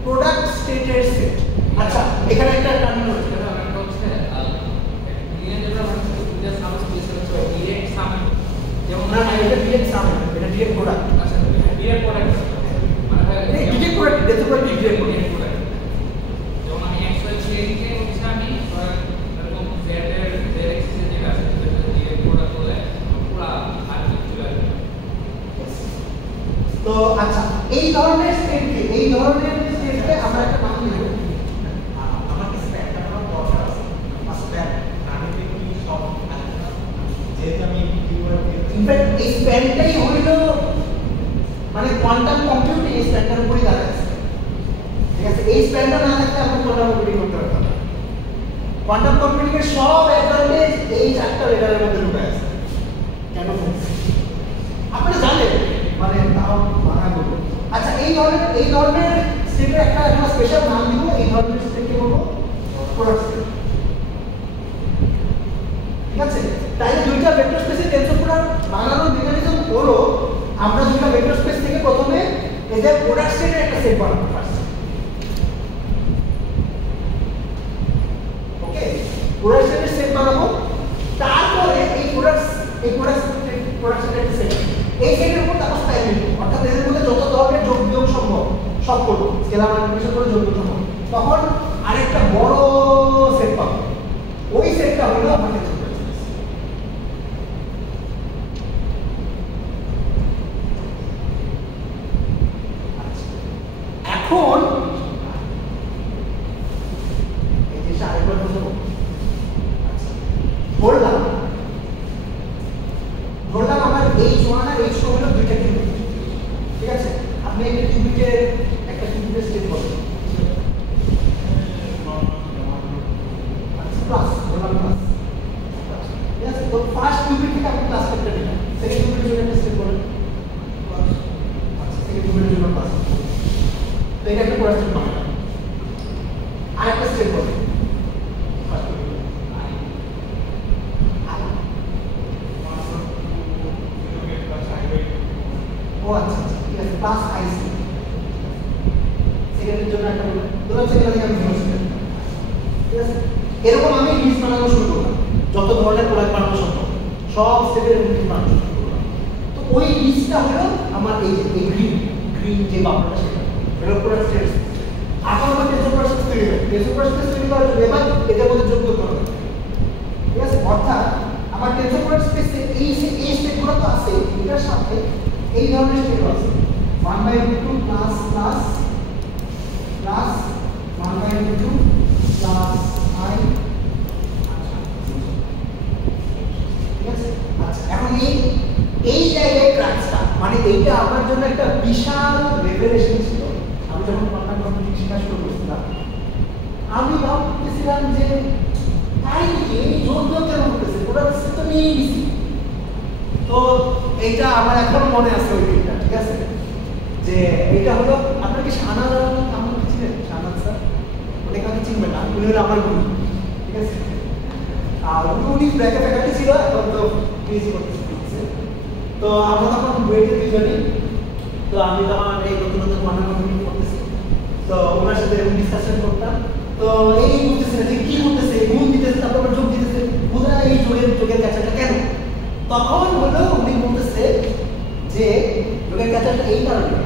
প্রোডাক্ট স্টেটের সেট। আচ্ছা, এখানে একটা টার্মিনোলজি না, এটা ডিরেক্ট সাম, এটা ডিরেক্ট প্রোডাক্ট। আচ্ছা, ডিরেক্ট প্রোডাক্ট মানে direct product, tensor product direct product. যেমন আমি অ্যাকচুয়াল চেইনকে হচ্ছে আমি এরকম z এর z এক্সিসে যেটা আছে সেটা ডিরেক্ট প্রোডাক্ট হলে পুরো আর্কিটেকচার চলে আসবে। তো আচ্ছা, এই ধরনের স্টেটকে, এই স্প্যানটাই হইল মানে কোয়ান্টাম কম্পিউটিং এই স্প্যানটার উপরই দাঁড়াচ্ছে, ঠিক আছে? এই স্প্যানটা না থাকলে আপনি কোয়ান্টাম কম্পিউটিং করতে পারতেন না। কোয়ান্টাম কম্পিউটিং এর সব অ্যাডভান্টেজ এই চারটা লেয়ারের মধ্যে ঢুকে আছে। কেন আপনি জানেন, মানে তাও মানা করবো। আচ্ছা, এই ধরনের স্টেটের একটা স্পেশাল নাম দিব, এই ধরনের স্টেটকে বলবো প্রোডাক্ট স্টেট, ঠিক আছে? তাই দুইটা ভেক্টর স্পেসে টেনসর প্রোডাক্ট বানানোর মেকানিজম হলো আমরা দুইটা ভেক্টর স্পেস থেকে প্রথমে এদের প্রোডাক্ট স্টেটের একটা সেট বানাবো ফার্স্ট। ওকে, প্রোডাক্ট স্টেটের সেট বানাবো, তারপরে এই প্রোডাক্ট স্টেটের একটা সেট, এই সেটের উপর তারপর স্প্যান দিব, অর্থাৎ এদের মধ্যে যত ধরনের যোগ বিয়োগ সম্ভব সব করবো, স্কেলার মাল্টিপ্লিকেশন করে যোগ বিয়োগ সম্ভব, তখন আরেকটা বড় সেট পাবো। ওই সেটটা হলো আমাদের এখন এই যে আরেকবার বুঝবো। ধরলাম আমার H1 আর H2 হলো দুইটা কিউবিক, ঠিক আছে? আপনি একটা কিউবিকের স্টেট বলেন প্লাস, ধরলাম প্লাস, ঠিক আছে? তো ফার্স্ট কিউবিক থেকে আপনি প্লাস করতে দিলেন, সেকেন্ড কিউবিকের জন্য একটা স্টেট বলেন প্লাস, আচ্ছা সেকেন্ড কিউবিকের জন্য প্লাস, তো এটা একটা প্রোডাক্ট স্টেট বানালাম। আরেকটা স্টেট বলেন আচ্ছা ঠিক আছে, প্লাস আইসি সেকেন্ডের জন্য একটা বললাম, ধরলাম সেকেন্ড থেকে আমি ঠিক আছে? এরকম আমি লিস্ট বানানো শুরু করলাম, যত ধরনের প্রোডাক্ট বানানো সম্ভব সব সেটের লিস্ট বানানো শুরু করলাম। তো ওই লিস্টটা হলো আমার এই গ্রিন যে বাবলাটা, সেটা প্রোডাক্ট স্টেট। এখন আমার টেনসর প্রসেস তৈরি হয়, টেনসর প্রসেস তৈরি করার জন্য এবার এদের মধ্যে যোগ বিয়োগ করা হবে, ঠিক আছে? অর্থাৎ আমার টেনসর স্পেসে এই স্টেটগুলো তো আছে, এটার সাথে এই ধরনের স্টেট আছে 1/2 plus plus plus 1/2 plus i, ঠিক আছে? আচ্ছা, এখন এই জায়গায় ক্রাক্সটা, মানে এইটা আমার জন্য একটা বিশাল রেভেলেশন ছিল। আমি যখন কোয়ান্টাম কম্পিউটিং শেখা শুরু করেছিলাম, আমি ভাবতেছিলাম যে তাই নাকি এই যোগ বিয়োগ কেন করতেছে, প্রোডাক্ট স্টেট তো নিয়েই নিছি। তো এইটা আমার এখনো মনে আছে ওই দিনটা, ঠিক আছে? যে এইটা হলো, আপনার কি শাহনাজ আমার ছিলেন? শাহনাজ স্যার অনেক আগে চিনবেন না, উনি হলো আমার গুরু, ঠিক আছে? আর উনি ব্র্যাকে ফ্যাকাল্টি ছিল, এখন তো পিএইচডি করতেছে। তো আমরা তখন বুয়েটে দুজনই, তো আমি তখন এই নতুন নতুন কোয়ান্টাম কম্পিউটিং করতেছি, তো ওনার সাথে এরকম ডিসকাশন করতাম। তো এই বুঝতেছে না যে কি করতেছে, গুণ দিতেছে, তারপর যোগ দিতেছে, বোধ এই যোগের ক্যাচারটা কেন? তখন হলো উনি বলতেছে যে যোগের ক্যাচারটা এই কারণে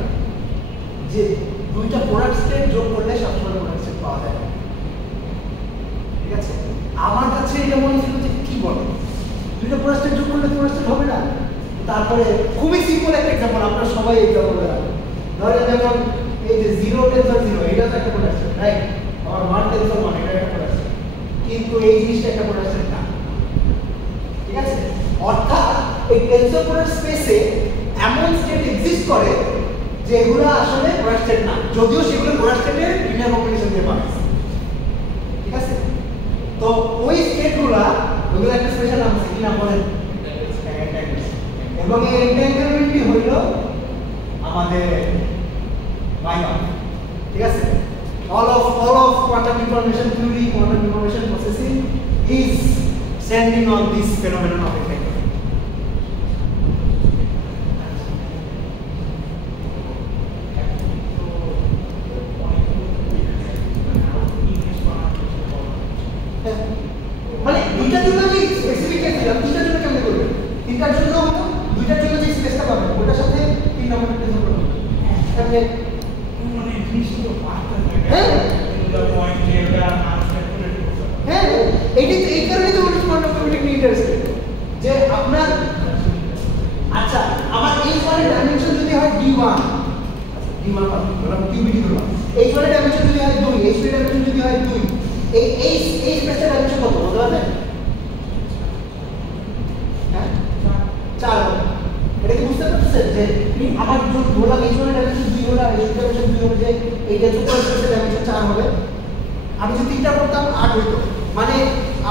যে দুইটা প্রোডাক্ট স্টেট যোগ করলে সবসময় প্রোডাক্ট স্টেট পাওয়া যায়, ঠিক আছে? আমার কাছে এটা মনে ছিল যে কি বলে, দুইটা প্রোডাক্ট স্টেট যোগ করলে প্রোডাক্ট স্টেট হবে না। তারপরে খুবই সিম্পল একটা এক্সাম্পল, আপনারা সবাই এক্সাম্পল দেবেন। ধরেন যেমন এই যে 0 টেনসর 0, এটা তো একটা প্রোডাক্ট স্টেট, রাইট? আবার 1 টেনসর 1, এটা একটা প্রোডাক্ট স্টেট, কিন্তু এই জিনিসটা একটা প্রোডাক্ট স্টেট না, ঠিক আছে? অর্থাৎ এই টেনসর প্রোডাক্ট স্পেসে এমন স্টেট এক্সিস্ট করে যেগুলো আসলে প্রোডাক্ট স্টেট না, যদিও সেগুলো প্রোডাক্ট স্টেটের লিনিয়ার কম্বিনেশন দিয়ে বানায়, ঠিক আছে? তো ওই স্টেটগুলো ওইগুলো একটা স্পেশাল নাম আছে, কি নাম বলেন? এবং এই এন্টাঙ্গেলমেন্টই হইল আমাদের ভাইভা, ঠিক আছে? all of quantum information theory, quantum information processing is standing on this phenomenon of entanglement. মানে দুইটার জন্য যে স্পেসিফিক দিলাম, তিনটার জন্য কেমন করবেন? তিনটার জন্য হলো দুইটার জন্য যে স্পেসটা পাবেন ওটার সাথে তিন নম্বরের টেনসর করবেন, তাহলে মানে জিনিসটা তো পারতে থাকে। হ্যাঁ এটা পয়েন্ট যে এটা আনস্পেকুলেট করতে হবে। হ্যাঁ, এই কারণে তো বলি কোয়ান্টাম কম্পিউটিং নিয়ে ইন্টারেস্টেড, যে আপনার আচ্ছা আমার H1 এর ডাইমেনশন যদি হয় D1, D1 পাবো, ধরলাম কিউবিটি ধরলাম, H1 এর ডাইমেনশন যদি হয় 2, H2 এর ডাইমেনশন যদি হয় 2, এই স্পেসের ডাইমেনশন কত বলতে পারবেন? হ্যাঁ 4, এটা কি যে 3টা করতাম 8 হইতো, মানে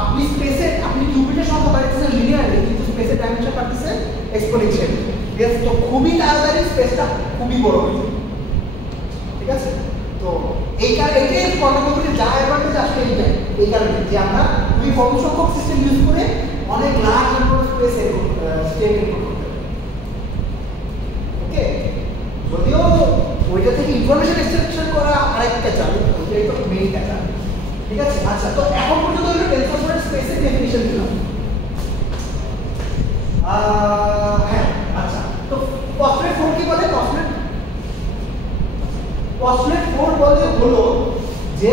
আপনি স্পেসে আপনি কিউবিটের সংখ্যা বাড়াইতেছেন লিনিয়ারলি, কিন্তু স্পেসের ডাইমেনশন বাড়তেছে এক্সপোনেনশিয়ালি। ঠিক আছে, তো খুবই তাড়াতাড়ি স্পেসটা খুবই বড় হয়ে যায়। ঠিক আছে, তো এই কারণে এটাই কর্মক্ষেত্রে যা অ্যাডভান্টেজ আসলে এইটাই, এই কারণে যে আমরা খুবই কম সংখ্যক সিস্টেম ইউজ করে অনেক large number of speech state input করতে পারি। ওকে, যদিও ওইটা থেকে ইনফরমেশন এক্সট্রাকশন করা আরেকটা চালু, ওইটাই তো মেইন কাজ। ঠিক আছে, আচ্ছা, তো এখন পর্যন্ত হলো টেনসরপ্লট স্পেসের ডেফিনিশন দিলাম। হ্যাঁ, আচ্ছা, তো পস্টুলেট 4 কি বলে? পস্টুলেট 4 বলে হলো যে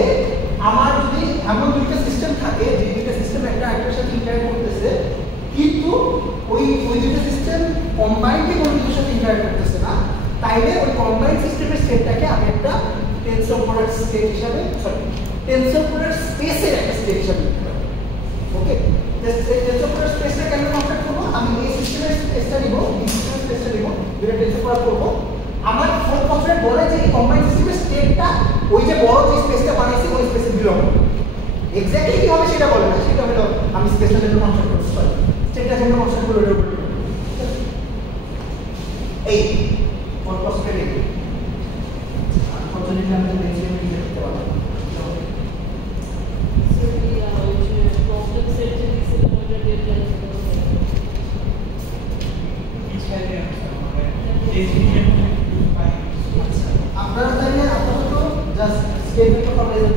আমার যদি এমন দুইটা সিস্টেম থাকে, যে দুইটা সিস্টেম একটা আরেকটার সাথে ইন্টারঅ্যাক্ট করতেছে, কিন্তু ওই দুইটা সিস্টেম কম্বাইন্ডলি কোনো কিছুর সাথে ইন্টারঅ্যাক্ট করতেছে না, তাইলে ওই কম্বাইন্ড সিস্টেমের স্টেটটাকে আমি একটা টেনসরপ্লট স্টেট হিসাবে, সরি, টেনসরপ্লট স্পেসের একটা স্টেট হিসাবে নিতে পারি। ওকে, টেনসরপ্লট স্পেসটা কেন কনস্ট্রাক্ট করবো? আমি এই সিস্টেমের স্পেসটা নিব, এই সিস্টেমের স্পেসটা নিব, যেটা টেনসরপ্লট করবো। আমার ফোর্থ কনস্ট্রাক্ট বলে যে এই কম্বাইন্ড সিস্টেমের স্টেটটা ওই যে বড় যে স্পেসটা বানাইছি ওই স্পেসে বিলং করে। এক্স্যাক্টলি কি হবে সেটা বলে না, সেটা হলো আমি স্পেসটা জন্য কনস্ট্রাক্ট করছি, সরি, স্টেটটা জন্য কনস্ট্রাক্ট করে ওটার উপর এই ফোর্থ কনস্ট্রাক্ট এই আনফরচুনেটলি আমি মেনশন করতে পারলাম না। আপনারা তাহলে আপাতত জাস্ট স্টেটমেন্ট অফ কম্পারিজন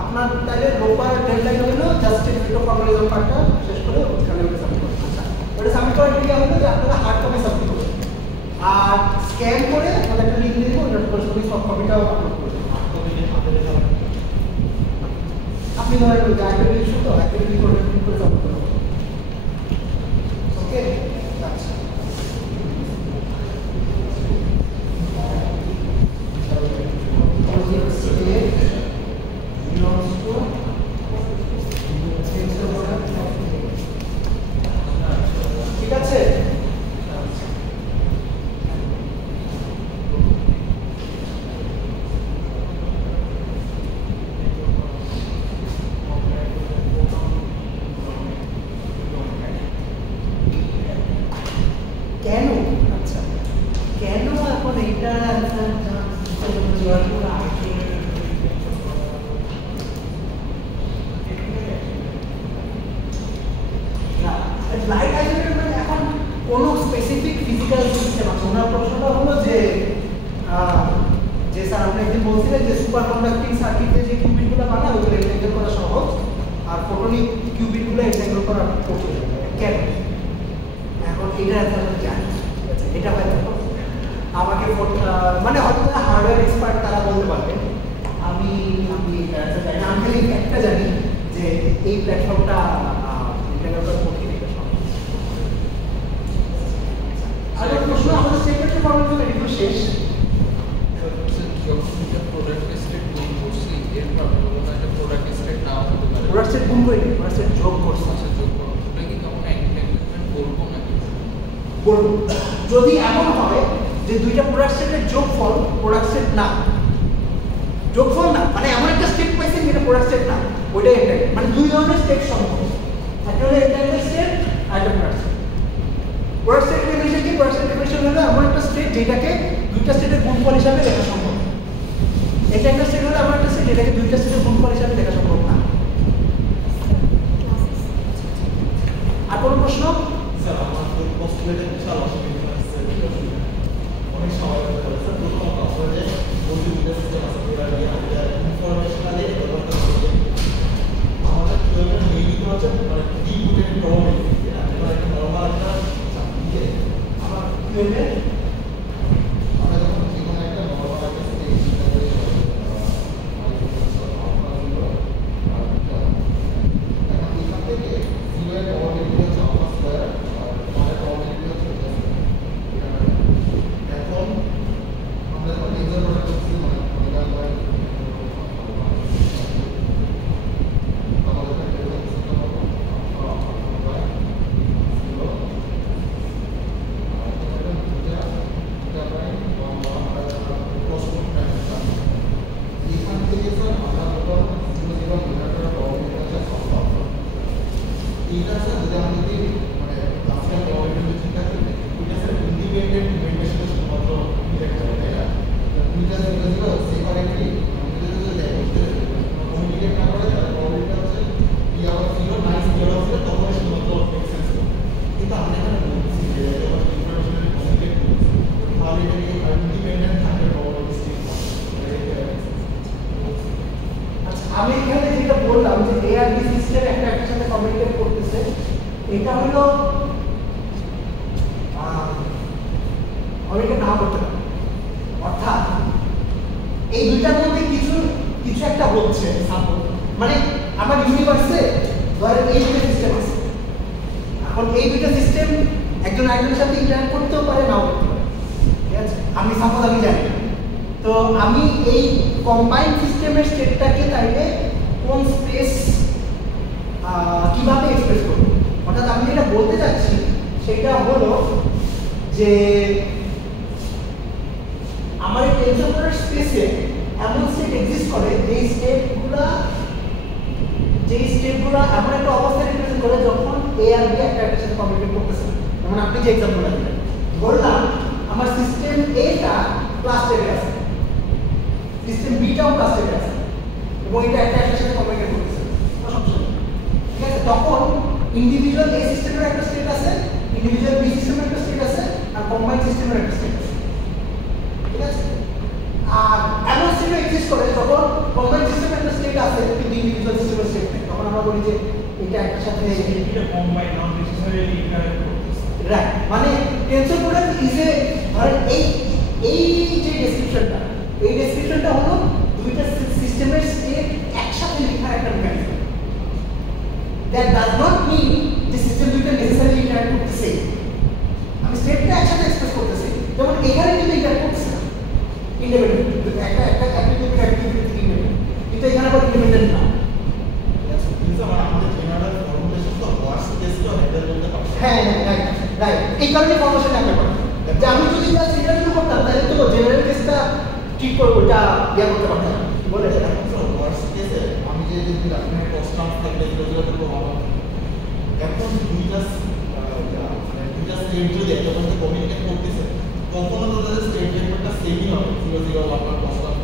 আপনার তাহলে রোববার ডেডলাইন হলো জাস্ট স্টেটমেন্ট অফ কম্পারিজন পার্টটা শেষ করে ওখানে ওটা সাবমিট করুন। আচ্ছা, ওটা সাবমিট করার কি হবে যে আপনারা হার্ড কপি সাবমিট করবেন, আর স্ক্যান করে আমাদের একটা লিংক দিয়ে দেবো, ওটার পরে সব কপিটাও আপলোড করবেন। আপনি ধরেন ওই আইটেমটা ইস্যু তো আইটেমটা করে ক্লিক করে সাবমিট করবেন। ওকে, আচ্ছা, ঠিক আছে। কেন? আচ্ছা, কেন এখন এইটা লাইট আইসোলেটর মানে এখন কোনো স্পেসিফিক ফিজিক্যাল সিস্টেম আছে। ওনার প্রশ্নটা হলো যে স্যার আপনি একদিন বলছিলেন যে সুপার কন্ডাক্টিং সার্কিটে যে কিউবিটগুলো বানায় ওগুলো এন্টেঙ্গেল করা সহজ, আর ফোটনিক কিউবিটগুলো এন্টেঙ্গেল করা কঠিন। কেন? এখন এটা আমরা জানি, এটা হয়তো আমাকে মানে হয়তো যারা হার্ডওয়্যার এক্সপার্ট তারা বলতে পারবেন, আমি জানি না। আমি খালি একটা জানি যে এই প্ল্যাটফর্মটা ইন্টারনেট কঠিন। আর প্রশ্ন আমাদের সেক্রেটারি প্রবলেম এগুলো শেষ। প্রোডাক্ট স্টেট গুণ করছি, এরপর একটা প্রোডাক্ট স্টেট নাও হতে পারে, প্রোডাক্ট স্টেট গুণ করে প্রোডাক্ট স্টেট যোগ করছে, আচ্ছা যোগ করো, এটা কি তখন এন্টারটেইনমেন্ট করবো নাকি? বলবো যদি এমন হয় যে দুইটা প্রোডাক্ট স্টেটের যোগফল প্রোডাক্ট স্টেট না, যোগফল না মানে এমন একটা স্টেট পাইছে যেটা প্রোডাক্ট স্টেট না, ওইটাই এন্টারটেইন, মানে দুই ধরনের স্টেট সম্ভব, একটা হলো এন্টারটেইন স্টেট আর একটা product state. Product state definition কি? প্রোডাক্ট স্টেট ডেফিনিশন হলো এমন একটা স্টেট যেটাকে দুইটা স্টেটের গুণফল হিসাবে লেখা সম্ভব। এন্টারটেইন স্টেট হলো এমন একটা স্টেট যেটাকে দুইটা স্টেটের গুণফল হিসাবে লেখা সম্ভব না। আর কোনো প্রশ্ন? স্যার আমার তো পস্টুলেটে বিশাল অসুবিধা হচ্ছে, অনেক সময় হচ্ছে প্রথম পাসওয়ার্ডে মল্টিমিডিয়া সিস্টেম আছে, ওটা দিয়ে আমাদের ইনফরমেশনালি ব্যবহার করতে আমাদের কিভাবে মেইনলি হচ্ছে মানে ডিবুটের প্রবলেম আমরা একটা নরমাল একটা দিয়ে আমার কিভাবে আমরা যখন যে কোনো একটা নরমাল একটা স্টেজ হিসাবে এখন এখান থেকে জিরো এর প্রবলেম হচ্ছে আমার স্কয়ার আর আমাদের প্রবলেম হচ্ছে এখন আমরা যখন এক্সাম করা করছি মানে আমরা আমাদের একটা সিস্টেম হবে আমরা স্যার আমরা বলবো জিরো জিরো মিটারের প্রবলেমটা হচ্ছে সম্ভব এইটা স্যার যদি আমি যদি মানে ক্লাসিক্যাল প্রবলেমটা ঠিক আছে এটা স্যার ইন্ডিপেন্ডেন্ট ইভেন্টের সাথে শুধুমাত্র রিলেট করে তাই না দুইটা জিরো জিরো সেপারেটলি আমাদের যদি কমিউনিকেট না করে তাহলে প্রবলেমটা হচ্ছে পি আবার জিরো নাইস জিরো জিরো তখন শুধুমাত্র মেক সেন্স করে কিন্তু আমরা এখানে বলছি যে যখন ইনফরমেশন কমিউনিকেট করছি তাহলে এটাকে ইন্ডিপেন্ডেন্ট থাকবে প্রবলেম আমি এখানে যেটা বললাম যে এ আর বি সিস্টেম একটা একটার সাথে কমিউনিকেট করতেছে এটা হলো কমিউনিকেট না করতে পারে অর্থাৎ এই দুইটার মধ্যে কিছু কিছু একটা হচ্ছে সাপোর্ট মানে আমার ইউনিভার্সে ধরেন এই দুটো সিস্টেম আছে এখন এই দুটো সিস্টেম একজন আরেকজনের সাথে ইন্টারঅ্যাক্ট করতেও পারে নাও করতে পারে ঠিক আছে আমি সাপোজ আমি জানি তো আমি এই কম্বাইন্ড সিস্টেমের স্টেটটাকে তাইলে কোন স্পেস কিভাবে এক্সপ্রেস করব অর্থাৎ আমি যেটা বলতে চাচ্ছি সেটা হলো যে আমার এই টেনসর স্পেসে এমন স্টেট এক্সিস্ট করে যেই স্টেটগুলো এমন একটা অবস্থা রিপ্রেজেন্ট করে যখন এ আর বি একটা একটার সাথে কমিউনিকেট করতেছে যেমন আপনি যে এক্সাম্পলটা দিলেন বললাম আমার সিস্টেম এটা ক্লাস স্টেটে আছে সিস্টেম বিটাও ক্লাস স্টেটে আছে এবং এটা একটা একটার সাথে কমিউনিকেট করতেছে ঠিক আছে তখন ইন্ডিভিজুয়াল এ সিস্টেমের একটা স্টেট আছে ইন্ডিভিজুয়াল বি সিস্টেমের একটা স্টেট আছে আর কম্বাইন্ড সিস্টেমের একটা স্টেট আছে ঠিক আছে আর এমন স্টেট এক্সিস্ট করে যখন কম্বাইন্ড সিস্টেমের একটা স্টেট আছে কিন্তু ইন্ডিভিজুয়াল সিস্টেমের স্টেট নেই তখন আমরা বলি যে এটা একটার সাথে এটা কম্বাইন্ড নট নেসেসারিলি ইন্টারঅ্যাক্ট করতেছে রাইট মানে টেনসর প্রোডাক্ট ইজ এ ধরেন এই যে ডেসক্রিপশনটা হলো দুইটা সিস্টেমের স্টেট একসাথে লেখার একটা mechanism that does not mean যে সিস্টেম দুইটা নেসেসারিলি ইন্টারঅ্যাক্ট করতেছে আমি স্টেটটা একসাথে এক্সপ্রেস করতেছি যেমন এখানে কিন্তু ইন্টারঅ্যাক্ট করতেছে না ইন্ডিপেন্ডেন্ট একটা অ্যাক্টিভিটি ইন্ডিপেন্ডেন্ট কিন্তু এখানে আবার ইন্ডিপেন্ডেন্ট না আমাদের জেনারেল ফর্মুলেশন তো ওয়ার্স কেসটা হ্যান্ডেল করতে পারবে হ্যাঁ রাইট রাইট এই কারণে ফর্মেশন অ্যাপ্লাই করা যে আমি যদি এটা সেটা শুরু করতাম তাহলে তো জেনারেল কেসটা ঠিক করে ওটা ইয়া করতে পারতাম বলে এখন স্যার ওয়ার্স কেসে আমি যে যদি আপনার কনস্ট্যান্ট থাকলে এগুলো করবো ভালো এখন দুইটা স্টেট যদি একটা মধ্যে কমিউনিকেট করতেছে তখন তো তাদের স্টেট ভেক্টরটা সেমই হবে 0 0 1 1 কনস্ট্যান্ট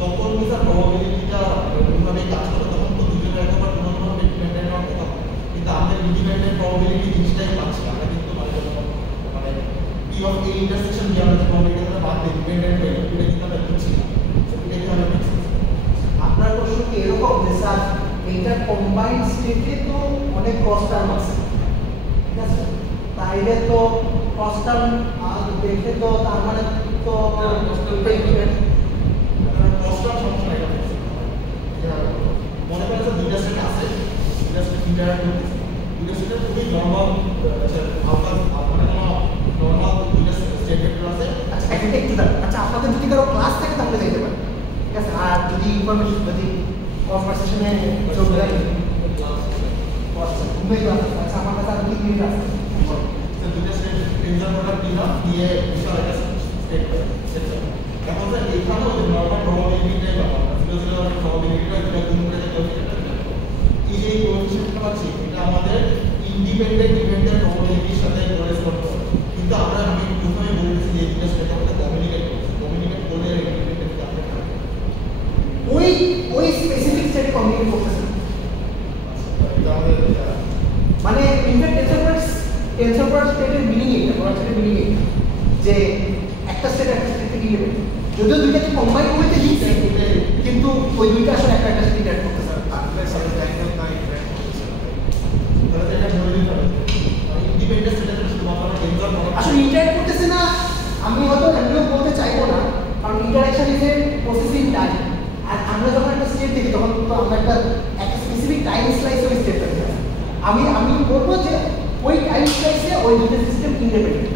তখন কি স্যার প্রবাবিলিটিটা ওইভাবে কাজ করে তখন তো দুজনের একবার কোনোভাবে ডিপেন্ডেন্ট হওয়ার কথা কিন্তু আমরা ইন্ডিপেন্ডেন্ট প্রবাবিলিটি জিনিসটাই পাচ্ছি আমরা কিন্তু মানে পি অফ এ ইন্টারসেকশন যে আমরা প্রবাবিলিটিটা বাদ দিয়ে ডিপেন্ডেন্ট হয়ে এটা কিন্তু আমরা বুঝছি না এটা কি আমরা বুঝছি আপনার প্রশ্ন কি এরকম যে স্যার এইটা কম্বাইন্ড স্টেটে তো অনেক ক্রস টার্ম আছে ঠিক আছে তাইলে তো ক্রস টার্ম দেখে তো তার মানে তো কনস্ট্যান্ট সমস্যা এটা মনে করেন যে দুইটা সেট আছে দুইটা সেট ইন্টারঅ্যাক্ট করতেছে দুইটা সেটের খুবই নরমাল মানে নরমাল দুইটা স্টেট ভেক্টর আছে আচ্ছা একটা একটু দাঁড়ান আচ্ছা আপনাদের যদি কারো ক্লাস থাকে তাহলে যাইতে পারেন ঠিক আছে আর যদি ইনফরমেশন যদি কনভারসেশনে চলবে ঘুমিয়ে ক্লাস আচ্ছা আমার কাছে আর 3 মিনিট আছে দুইটা স্টেট টেনসর প্রোডাক্ট দিলাম দিয়ে বিশাল একটা স্টেট সেট এখন স্যার এখানেও যে নরমাল প্রবাবিলিটিটাই ব্যাপার 0 0 প্রবাবিলিটিটা যেটা গুণ করে যেটা এই যে কোএফিসিয়েন্টটা পাচ্ছি এটা আমাদের ইন্ডিপেন্ডেন্ট ইভেন্টের প্রবাবিলিটির সাথে করেসপন্ড করে কিন্তু আমি প্রথমে বলেছি যে এটা সেটা আমাদের কমিউনিকেট করলে ইন্ডিপেন্ডেন্ট আপনি ওই স্পেসিফিক স্টেটে কমিউনিকেট করতেছে এটা আমাদের মানে ইনফ্যাক্ট টেনসর প্রোডাক্ট স্টেটের মিনিং এটা প্রোডাক্ট স্টেটের মিনিং এটা যে একটা স্টেট একটা স্টেট থেকে ইন্ডিপেন্ডেন্ট যদিও দুইটাকে কম্বাইন করতে দিচ্ছে কিন্তু ওই দুইটা আসলে একটা একটা স্টেট অ্যাড করতেছে তাহলে সাথে ট্যাঙ্গেল না ইন্টারঅ্যাক্ট করতেছে তাহলে এটা ধরে নিতে হবে ইন্ডিপেন্ডেন্ট সেটা শুধুমাত্র টেনসর প্রোডাক্ট আসলে ইন্টারঅ্যাক্ট করতেছে না আমি হয়তো এমনিও বলতে চাইবো না কারণ interaction is a processing time আর আমরা যখন একটা স্টেট দেখি তখন তো আমরা একটা স্পেসিফিক টাইম স্লাইস ওই স্টেটটা দেখি আমি বলবো যে ওই টাইম স্লাইসে ওই দুটো সিস্টেম ইন্ডিপেন্ডেন্ট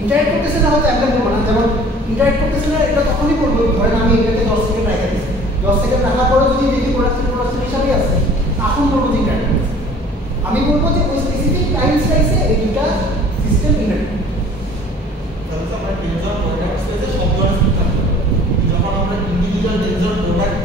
ইন্টারঅ্যাক্ট করতেছে না হয়তো একটা বলবো না যেমন ইন্টারঅ্যাক্ট করতেছে না এটা তখনই বলবো ধরেন আমি এটাতে 10 সেকেন্ড রেখে দিচ্ছি 10 সেকেন্ড রাখার পরে যদি দেখি প্রোডাকশন হিসাবে আছে তখন বলবো যে ইন্টারঅ্যাক্ট করতেছে আমি বলবো যে ওই স্পেসিফিক টাইম স্লাইসে এই দুটা সিস্টেম ইন্টারঅ্যাক্ট তাহলে আমরা টেনসর প্রোডাক্ট স্পেসে সব ধরনের সিস্টেম যখন আমরা ইন্ডিভিজুয়াল টেনসর প্রোডাক্ট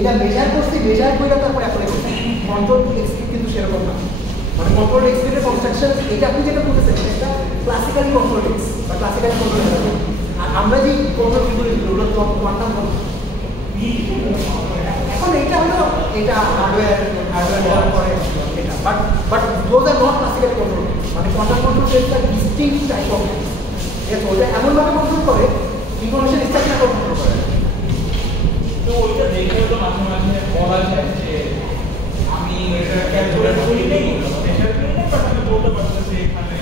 এটা মেজার করছি, মেজার করে তারপরে অ্যাপ্লাই করছি। কন্ট্রোল টু এক্সিকিউট কিন্তু সেরকম না। মানে কন্ট্রোল এক্সিকিউটের কনস্ট্রাকশন এটা আপনি যেটা বলতেছেন এটা ক্লাসিক্যালি কন্ট্রোল এক্স বা ক্লাসিক্যালি কন্ট্রোল। আর আমরা যে কন্ট্রোল কিন্তু ওগুলো কোয়ান্টাম কন্ট্রোল। এখন এটা হলো এটা হার্ডওয়্যার ব্যবহার করে এটা, but those are not classical control. মানে কোয়ান্টাম কন্ট্রোল একটা ডিস্টিংক্ট টাইপ অফ, ঠিক আছে? ওটা এমনভাবে কন্ট্রোল করে ইনফরমেশন স্ট্রাকচার কন্ট্রোল করে। তো ওইটা দেখে তো মাঝে মাঝে বলা যায় যে আমি এটা ক্যালকুলেট করি নেই, মেজার করি নেই, বাট আমি বলতে পারতেছি এখানে